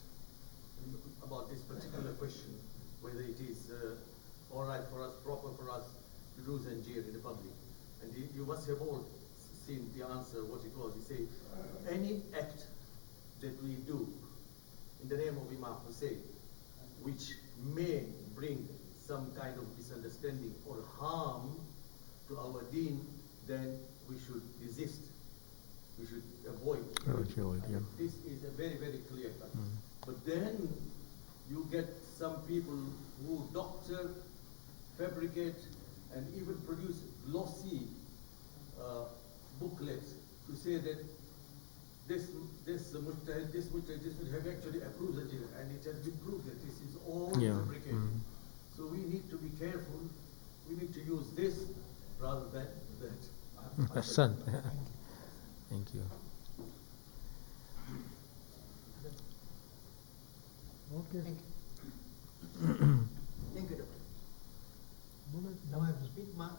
about this particular question, whether it is all right for us, proper for us to do Zanjir in the public. And you must have all seen the answer, what it was. He said, any act that we do in the name of Imam Hussein, which may bring some kind of misunderstanding or harm to our deen, then we should resist. We should avoid. yeah This is a very, very clear cut. But then you get some people who doctor, fabricate, and even produce glossy booklets to say that this would have actually approved it, and it has been proved that this is all Yeah. fabricated. So we need to be careful. We need to use this rather than that. Hassan. Thank you. Okay. Thank you doctor તમારા સ્પીચમાં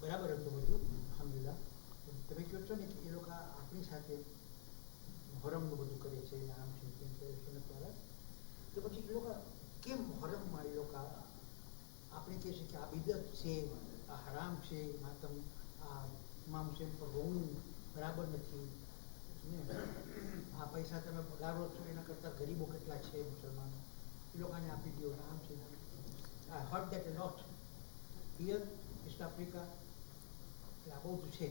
બરાબર હતું બધું અલ્હમ્દુલિલ્લાહ તમે કહો છો ને કે એ લોકો આપણી સાથે મોહરમનું બધું કરે છે ને આમ છે તેમ છે સુન્નતવાળા તો પછી એ લોકો કેમ મોહરમમાં એ લોકો આપણે કહે છે કે આ બિદત છે આ હરામ છે માતમ આ ઇમામ હુસેન પર રોવું બરાબર નથી ને આ પૈસા તમે પગારો છો એના કરતાં ગરીબો કેટલા છે મુસલમાનો એ લોકોને આપી દો આમ છે I heard that a lot here, East Africa, એટલે આ બહુ છે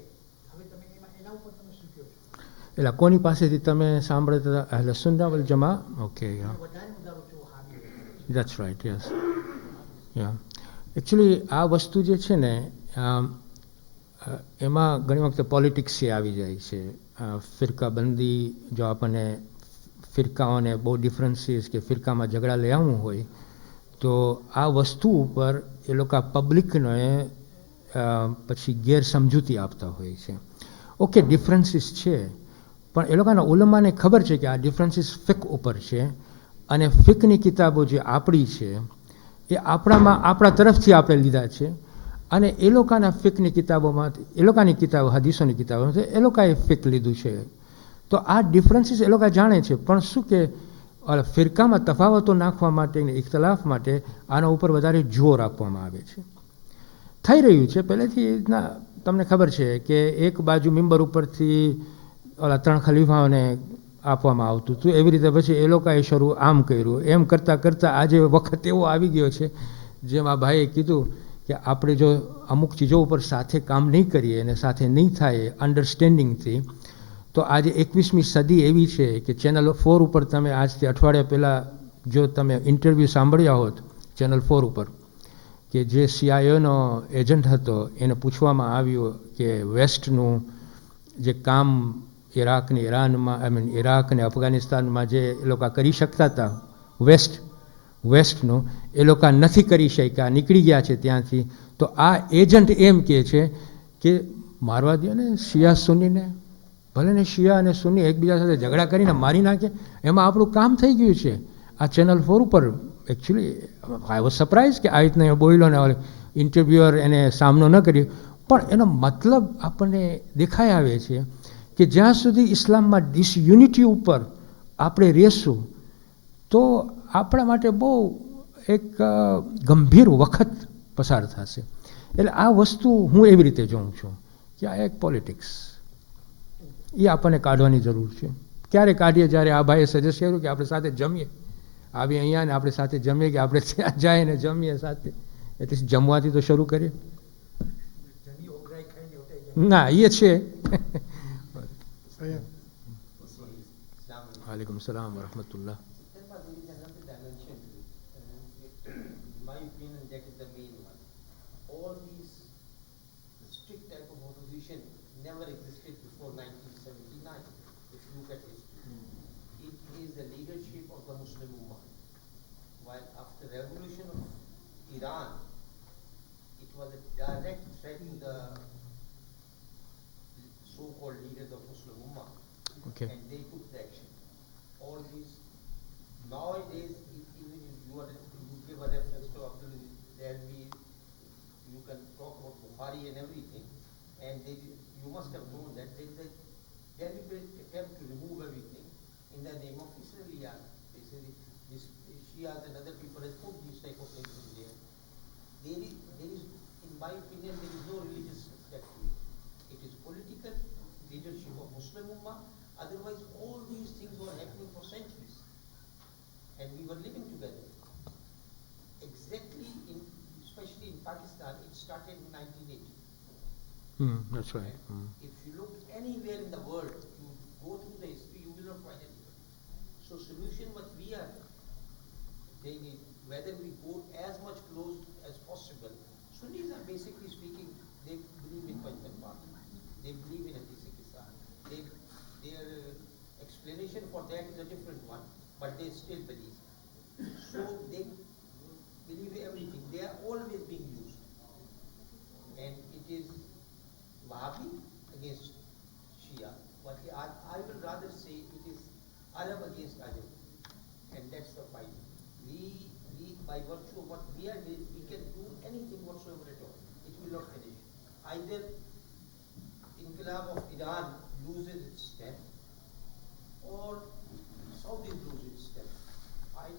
હવે તમે એના ઉપર તમે શું કહો છો એટલે કોની પાસેથી તમે સાંભળતા હતા અહલે સુન્ના વલ જમા? ઓકે, યા, વધારે વધારો છો હામી that's right, yes, yeah. Actually આ વસ્તુ જે છે ને એમાં ઘણી વખતે પોલિટિક્સ આવી જાય છે. ફિરકાબંધી, જો આપણને ફિરકાઓને બહુ ડિફરન્સીસ કે ફિરકામાં ઝઘડા લઈ આવવું હોય તો આ વસ્તુ ઉપર એ લોકો પબ્લિકને પછી ગેરસમજૂતી આપતા હોય છે. ઓકે, ડિફરન્સીસ છે, પણ એ લોકોના ઉલમાને ખબર છે કે આ ડિફરન્સીસ ફિક ઉપર છે, અને ફિકની કિતાબો જે આપણી છે એ આપણા તરફથી આપણે લીધા છે, અને એ લોકોના ફિકની કિતાબોમાંથી, એ લોકોની કિતાબો, હદીસોની કિતાબોમાંથી એ લોકોએ ફિક લીધું છે. તો આ ડિફરન્સીસ એ લોકો જાણે છે, પણ શું કે ફિરકામાં તફાવતો નાખવા માટે ને ઇખ્તલાફ માટે આના ઉપર વધારે જોર આપવામાં આવે છે. થઈ રહ્યું છે પહેલેથી તમને ખબર છે કે એક બાજુ મિંબર ઉપરથી ઓલા 3 ખલીફાઓને આપવામાં આવતું હતું, એવી રીતે પછી એ લોકોએ શરૂ આમ કર્યું, એમ કરતાં કરતાં આજે વખત એવો આવી ગયો છે જેમ આ ભાઈએ કીધું કે આપણે જો અમુક ચીજો ઉપર સાથે કામ નહીં કરીએ અને સાથે નહીં થાય અન્ડરસ્ટેન્ડિંગથી, તો આજે 21મી સદી એવી છે કે ચેનલ 4 ઉપર તમે આજથી અઠવાડિયા પહેલાં જો તમે ઇન્ટરવ્યૂ સાંભળ્યા હોત ચેનલ 4 ઉપર, કે જે CIAનો એજન્ટ હતો એને પૂછવામાં આવ્યું કે વેસ્ટનું જે કામ ઇરાક અને અફઘાનિસ્તાનમાં જે એ લોકો કરી શકતા હતા વેસ્ટનું, એ લોકો નથી કરી શક્યા, નીકળી ગયા છે ત્યાંથી. તો આ એજન્ટ એમ કહે છે કે મારવા દો ને શિયા સુન્નીને, ભલે ને શિયા અને સુન્ની એકબીજા સાથે ઝઘડા કરીને મારી નાખે, એમાં આપણું કામ થઈ ગયું છે. આ ચેનલ 4 ઉપર એકચ્યુઅલી આઈ વોઝ સરપ્રાઇઝ કે આ રીતના બોલ્યો ને ઇન્ટરવ્યુઅર એને સામનો ન કર્યો, પણ એનો મતલબ આપણને દેખાઈ આવે છે કે જ્યાં સુધી ઇસ્લામમાં ડિસયુનિટી ઉપર આપણે રહેશું તો આપણા માટે બહુ એક ગંભીર વખત પસાર થશે. એટલે આ વસ્તુ હું એવી રીતે જોઉં છું કે આ એક પોલિટિક્સ એ આપણને કાઢવાની જરૂર છે. ક્યારે કાઢીએ? જ્યારે આ ભાઈએ સજેસ્ટ કર્યું કે આપણે સાથે જમીએ, આવી અહીંયા ને આપણે સાથે જમીએ, કે આપણે ત્યાં જાય ને જમીએ સાથે, એટલે જમવાથી તો શરૂ કરીએ. ના, એ છે. વાલેકુમ સલામ વરહમતુલ્લાહ. My opinion, that is the main one. All these strict type of opposition never existed before 1979. If you look at history, it is the leadership of the Muslim Ummah. While after revolution of Iran, it was a direct threat to the so-called leaders of Muslim Ummah, Okay. and they took the action. All these nowadays, even if you give a reference to Abdul, there you can talk about Bukhari and everything, and you must have known that there is a deliberate attempt to remove everything in the name of Israeliyat. They say this Shias and other people have put these type of things in there. There is, in my opinion, there is no religious aspect to it. It is political leadership of Muslim Ummah. Otherwise, all these things were happening for centuries, and we were living together. Exactly, especially in Pakistan, it started in 1980. That's right. If you look anywhere in the world, you go through the history, you will not find anything. So solution what we are saying it, whether we go as much close as possible. Sunnis are basically speaking, they believe in Pancham Party. They believe in Hadith Kisan. Their explanation for that is a different one, but they still believe. So they believe everything. They are always being used. And it is Wahhabi against Shia, but I will rather say it is Arab against Ajam. And that's the fight. We by virtue of what we are doing, we can do anything whatsoever at all. It will not finish. Either Inqilab of Iran loses its strength, or Saudi loses its strength. I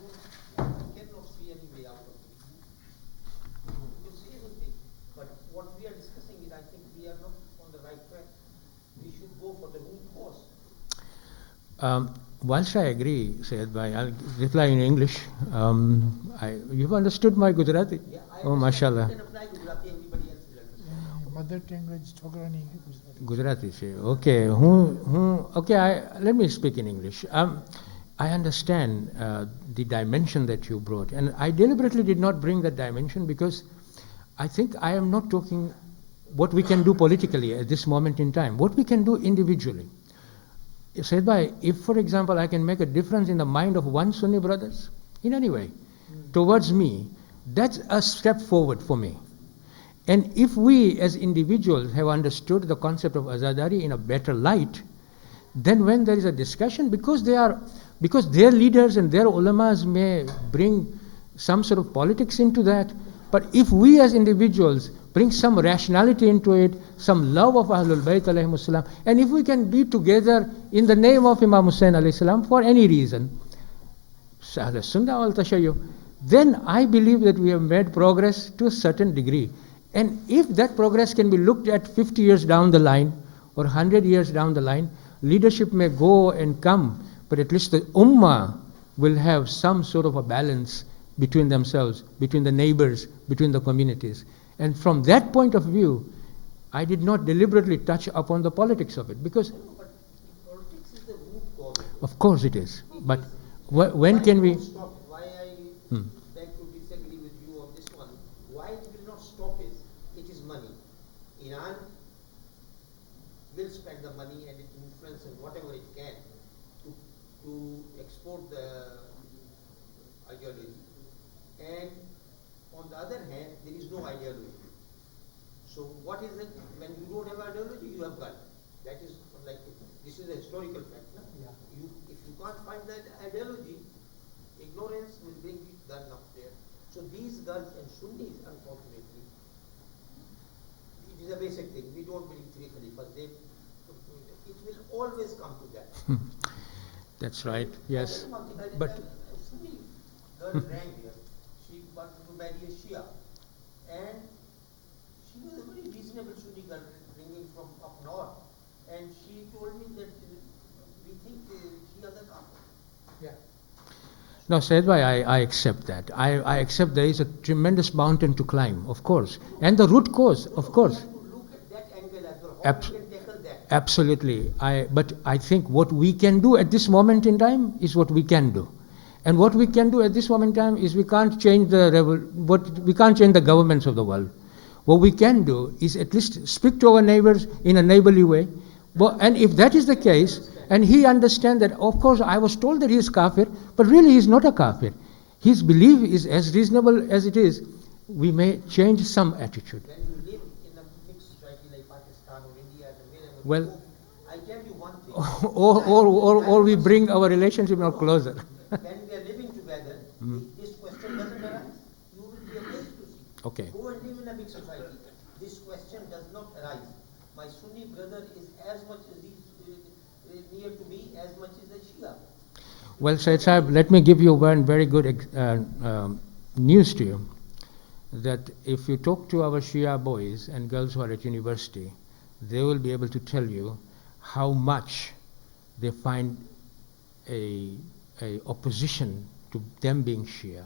cannot see any way out of it. You can say anything, but what we are discussing is, I think we are not on the right track. We should go for the root cause. Whilst I agree, Syed Bhai, I'll reply in English. You've understood my Gujarati? Yeah, I Oh, understand. mashallah. You can apply Gujarati, everybody else will understand. Mother language છોકરાની Gujarati છે. Okay, let me speak in English. I understand the dimension that you brought, and I deliberately did not bring that dimension because I think I am not talking what we can do politically at this moment in time, what we can do individually. Said by, if for example I can make a difference in the mind of one Sunni brothers, in any way, towards me, that's a step forward for me. And if we as individuals have understood the concept of Azadari in a better light, then when there is a discussion, because their leaders and their ulamas may bring some sort of politics into that, but if we as individuals bring some rationality into it, some love of Ahlul Bayt alayhimus salam, and if we can be together in the name of Imam Hussain alayhi salam for any reason, Ahl Sunnah wal Tashayyuh, then I believe that we have made progress to a certain degree. And if that progress can be looked at 50 years down the line or 100 years down the line, leadership may go and come, but at least the ummah will have some sort of a balance between themselves, between the neighbors, between the communities. And from that point of view, I did not deliberately touch upon the politics of it, because But politics is the root cause. of course it is. But when can we... Stop. Why I beg to disagree with you on this one. Why it will not stop is, it is money. Iran will spend the money and it influence in whatever it can to export the ideology. And on the other hand, there is no ideology. So what is it? When you don't have ideology, you have gun. That is like, this is a historical fact. No? If you can't find that ideology, ignorance will bring the gun up there. So these guns and Sunnis, unfortunately, it is a basic thing. We don't believe three Khalifas. It will always come to that. That's right, yes. But But a Sunni girl ran here. She wanted to marry a Shia, and she was a very reasonable Sunni girl, bringing from up north. And she told me that we think Shias are kafir. no, Syed Bhai, I accept that. I accept there is a tremendous mountain to climb, of course. And the root cause, of course. We have to look at that angle as well. How we can tackle that. Absolutely. But I think what we can do at this moment in time is what we can do. And what we can do at this moment in time is we can't change we can't change the governments of the world. What we can do is at least speak to our neighbors in a neighborly way. And if that is the case, and he understands that, of course, I was told that he is kafir, but really he is not a kafir. His belief is as reasonable as it is. We may change some attitude. When you live in a mixed society like Pakistan or India or wherever Well- you go, I tell you one thing. Or we bring our relationship more closer. When we are living together, this question doesn't arise. You will be amazed to see. Okay. Go and live in a big society. This question does not arise. My Sunni brother is as much as near to me as much as a Shia. Well, Syed Sahib, let me give you one very good news to you. That if you talk to our Shia boys and girls who are at university, they will be able to tell you how much they find a opposition to them being Shia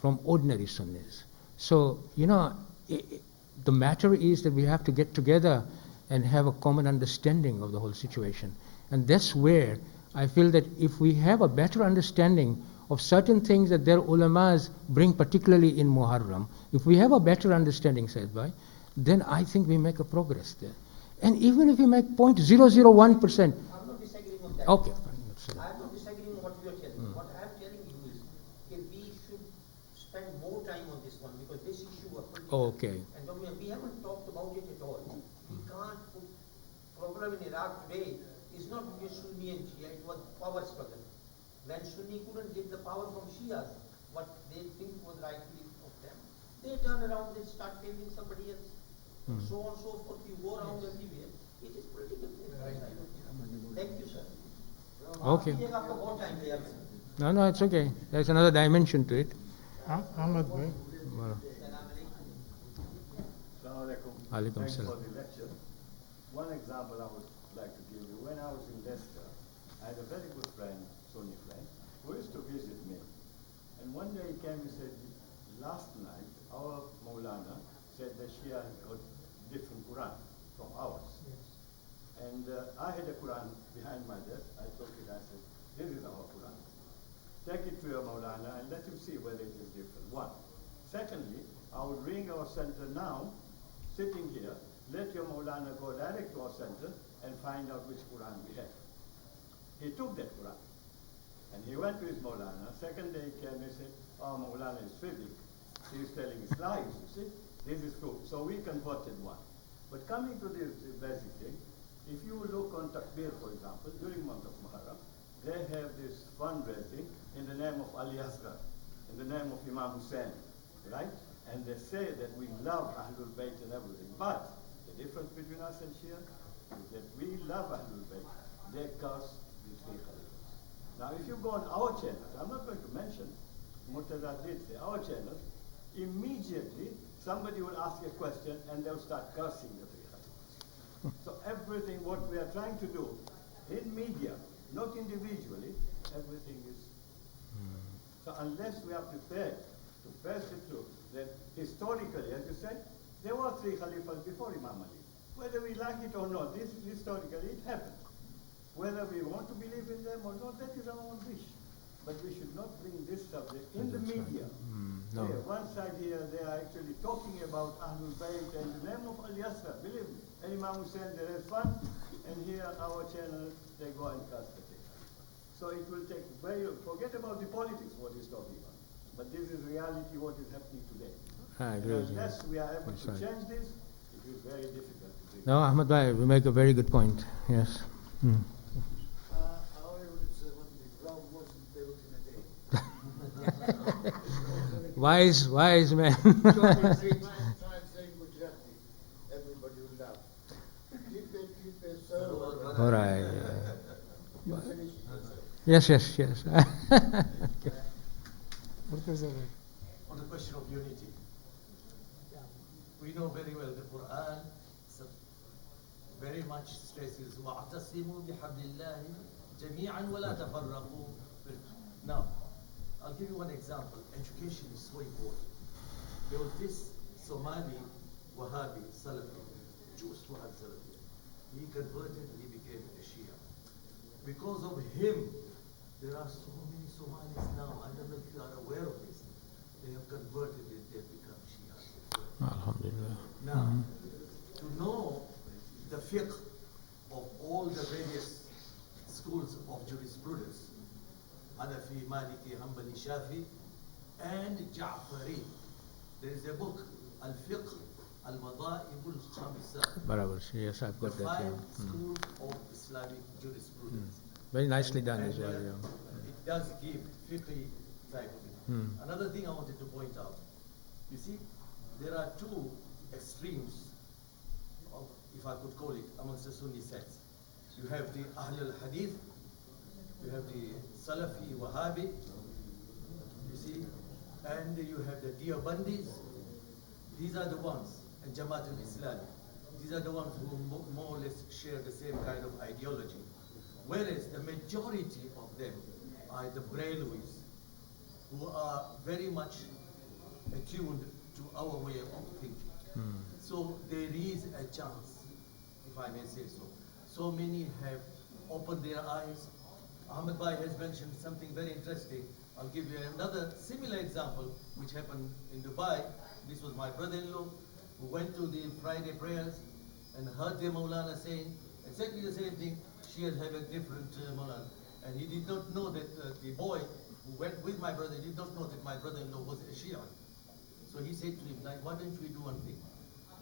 from ordinary Sunnis. So, the matter is that we have to get together and have a common understanding of the whole situation. And that's where I feel that if we have a better understanding of certain things that their ulamas bring, particularly in Muharram, if we have a better understanding, Said Bhai, then I think we make a progress there. And even if we make 0.001%, I'm not disagreeing on that. okay, fine, let's say. I'm not disagreeing on what you are telling. What I am telling you is that we should spend more time on this one because this issue was political. Okay. And we haven't talked about it at all. We can't put problem in Iraq today is not because Sunni and Shia, it was power struggle. When Sunni couldn't get the power from Shias, what they think was rightly of them, they turn around and start favoring somebody else. So on and so forth, you go around everywhere. It is political. Thank you, sir. Okay. आपकी जगह आपको बहुत time दिया मैंने। No, it's okay. There's another dimension to it. Ahmad bhai. Well, Assalamualaikum. Alaikum Thanks salam. for the lecture. One example I would like to give you. When I was in Leicester, I had a very good friend, Sunni friend, who used to visit me. And one day he came and said, last night our Maulana said that Shia has got different Quran from ours. And I had a Quran behind my desk. I took it, I said, this is our Quran. Take it to your Maulana and let him see whether it is different. One. Secondly, I would ring our center now, sitting here, let your Maulana go direct to our center and find out which Quran we have. He took that Quran and he went to his Maulana. Second day he came and said, oh, Maulana is fibbing. He is telling his lies, you see. This is true. So we converted one. But coming to this basic thing, if you look on Takbir, for example, during month of Muharram, they have this fundraising in the name of Ali Asghar, in the name of Imam Hussein, right? And they say that we love Ahlul Bayt and everything. But the difference between us and Shia is that we love Ahlul Bayt. They curse the three Khalifas. Now, if you go on our channels, I'm not going to mention, Murtaza did say, our channels, immediately somebody will ask a question and they'll start cursing the three Khalifas. So everything what we are trying to do in media, not individually, everything is. So unless we are prepared to face the truth that historically, as you said, there were three Khalifas before Imam Ali. Whether we like it or not, this historically it happened. Whether we want to believe in them or not, that is our own wish. But we should not bring this subject in the media. No. Here, one side here, they are actually talking about Ahlul Bayt and the name of Ali Asghar, believe me. And Imam Hussein, they have fun, and here our channel, they go and cast the thing. So it will take forget about the politics, what he's talking about. But this is reality, what is happening today. I And agree with you. unless we are able That's to right. change this, it is very difficult to bring. No, Ahmad Bhai, we make a very good point. Yes. However, it's when the ground wasn't built in a day. Wise man. Times they would let me. Everybody would laugh. Keep it, so. All right. You finish. Yes. Murtaza bhai. On the question of unity, we know very well the Quran very much stresses وَاعْتَصِمُوا بِحَبْلِ اللَّهِ جَمِيعًا وَلَا تَفَرَّقُوا. Now, I'll give you one example. Education is so important. There was this Somali Wahhabi Salafi, Jewish Wahhabi Salafi. He converted, he became a Shia. Because of him, there are so many Somalis now, I don't know if you are aware of this, they have converted and they have become Shia. Alhamdulillah. Now, to know the fiqh of all the various schools of jurisprudence, Hanafi, Maliki, Hanbali, Shafi, and Ja'fari. There is a book, Al-Fiqh, Al-Mada'ib al-Khamsa. Barabar. Yes, I've got The that. five Yeah. schools of Islamic jurisprudence. Very nicely done And, as well. It Yeah. does give fiqh type of thing. Another thing I wanted to point out, you see, there are two extremes, of, if I could call it, amongst the Sunni sects. You have the Ahl al-Hadith, you have the Salafi, Wahhabi, you see, and you have the Deobandis. These are the ones, and Jamaat al-Islami. These are the ones who more or less share the same kind of ideology. Whereas the majority of them are the Brahilwis, who are very much attuned to our way of thinking. So there is a chance, if I may say so. So many have opened their eyes. Ahmed Bhai has mentioned something very interesting. I'll give you another similar example which happened in Dubai. This was my brother-in-law who went to the Friday prayers and heard the Maulana saying exactly the same thing. Shias have a different Maulana. And he did not know that the boy who went with my brother did not know that my brother-in-law was a Shia. So he said to him, like, why don't we do one thing?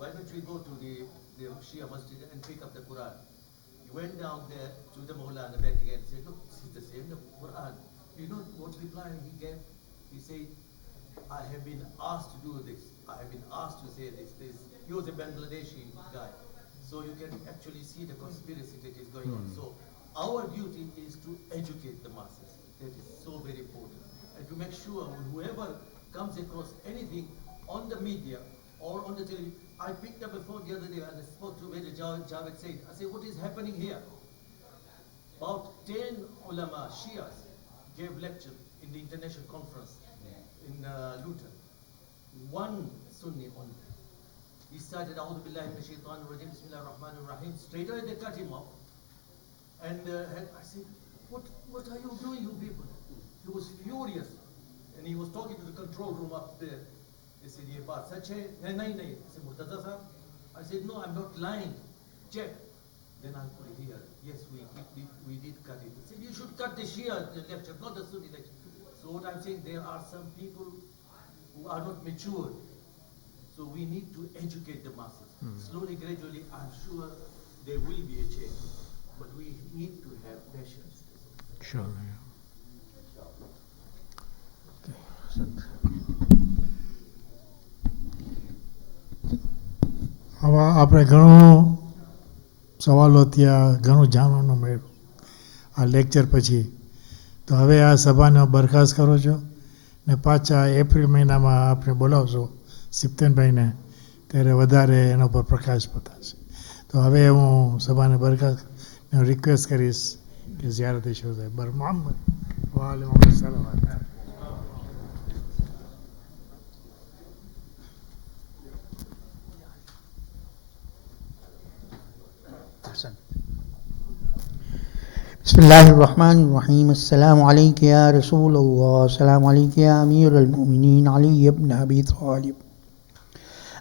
Why don't we go to the Shia masjid and pick up the Quran? He went down there to the Maulana back again and said, look, this is the same Quran. You know what reply he gave? He said, I have been asked to do this. I have been asked to say this. He was a Bangladeshi guy. So you can actually see the conspiracy that is going on. So our duty is to educate the masses. That is so very important. And to make sure whoever comes across anything on the media or on the television. I picked up a phone the other day and I spoke to Major Javed Said. I said, what is happening here? About 10 ulama, Shias, gave lecture in the international conference in Luton. One Sunni only. He started, A'udhu billahi minash shaitanir rajim, Bismillahir Rahmanir Rahim. Straight away they cut him off. And I said, what are you doing, you people? He was furious. And he was talking to the control room up there. They said, ye baat sach hai? Nahi. I said, Murtaza sahab? I said, no, I'm not lying. Check. Then I put it here. Yes, we did cut it. He said, you should cut the Shia lecture, not the Sunni lecture. So what I'm saying, there are some people who are not mature. So we need to educate the masses. Slowly, gradually, I'm sure there will be a change. But we need to have patience. Sure. હવે આપણે ઘણું સવાલો થયા, ઘણું જાણવાનું મળ્યું આ લેક્ચર પછી. તો હવે આ સભાને બરખાસ્ત કરો છો ને પાછા એપ્રિલ મહિનામાં આપણે બોલાવશો સિપ્તેનભાઈને, ત્યારે વધારે એના પર પ્રકાશ પતાશે. તો હવે હું સભાને બરખાસ્ત રિક્વેસ્ટ કરીશ કે ઝિયારત શરૂ થાય. બર મોહમ્મદ વાલેકુમ સલામ. بسم الله الرحمن الرحيم. السلام عليك يا رسول الله. السلام عليك يا أمير المؤمنين علي بن أبي طالب.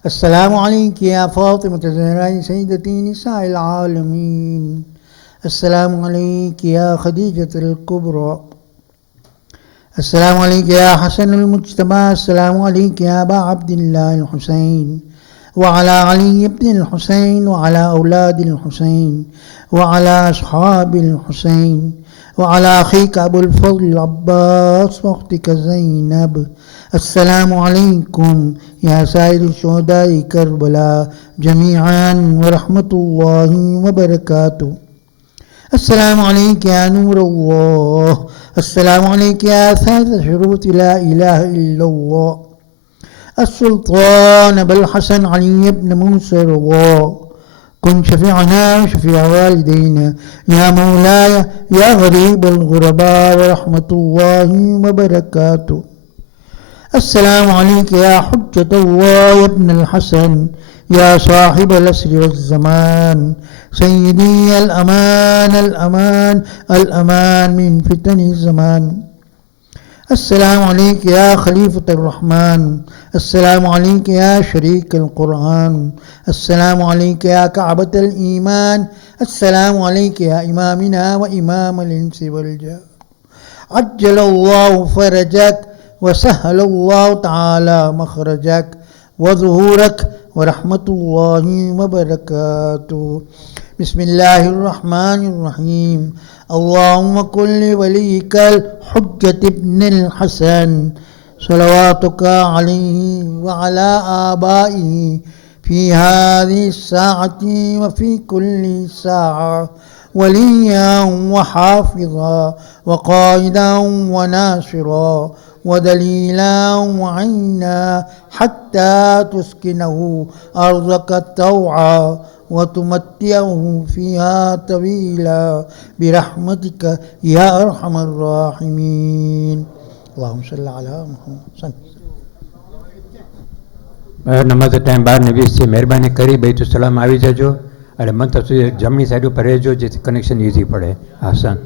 السلام عليك يا فاطمة الزهراء سيدتي نساء العالمين. السلام عليك يا خديجة الكبرى. السلام عليك يا حسن المجتبى. السلام عليك يا أبا عبد الله الحسين وعلى علي بن الحسين وعلى أولاد الحسين وعلى أصحاب الحسين وعلى أخيك أبو الفضل العباس وأختك زينب. السلام عليكم يا سائر شهداء كربلاء جميعا ورحمة الله وبركاته. السلام عليك يا نور الله. السلام عليك يا ثالث شروط لا إله إلا الله. السلطان أبو الحسن علي بن موسى رضا. كن شفيعنا وشفيع والدينا يا مولاي يا غريب الغرباء ورحمة الله وبركاته. السلام عليك يا حجة الله يا ابن الحسن يا صاحب الأسر والزمان سيدي الأمان الأمان الأمان من فتن الزمان. السلام عليك يا خليفة الرحمن. السلام عليك يا شريك القرآن. السلام عليك يا كعبة الإيمان. السلام عليك يا إمامنا وإمام الإنس والجان. عجل الله فرجك وسهل الله تعالى مخرجك وظهورك ورحمة الله وبركاته. بسم الله الرحمن الرحيم. اللهم كن لوليك الحجة ابن الحسن صلواتك عليه وعلى آبائه في هذه الساعة وفي كل ساعة وليا وحافظا وقائدا وناصرا ودليلا وعينا حتى تسكنه أرضك طوعا وتمتعه فيها طويلا برحمتك يا أرحم الراحمين. اللهم صل على محمد. નમાઝ ટાઈમ 12:20 છે. મહેરબાની કરી બેતુ સલામ આવી જજો અને મંતર સુધી જમણી સાઈડ ઉપર રહેજો જેથી કનેક્શન ઇઝી પડે. આસાન.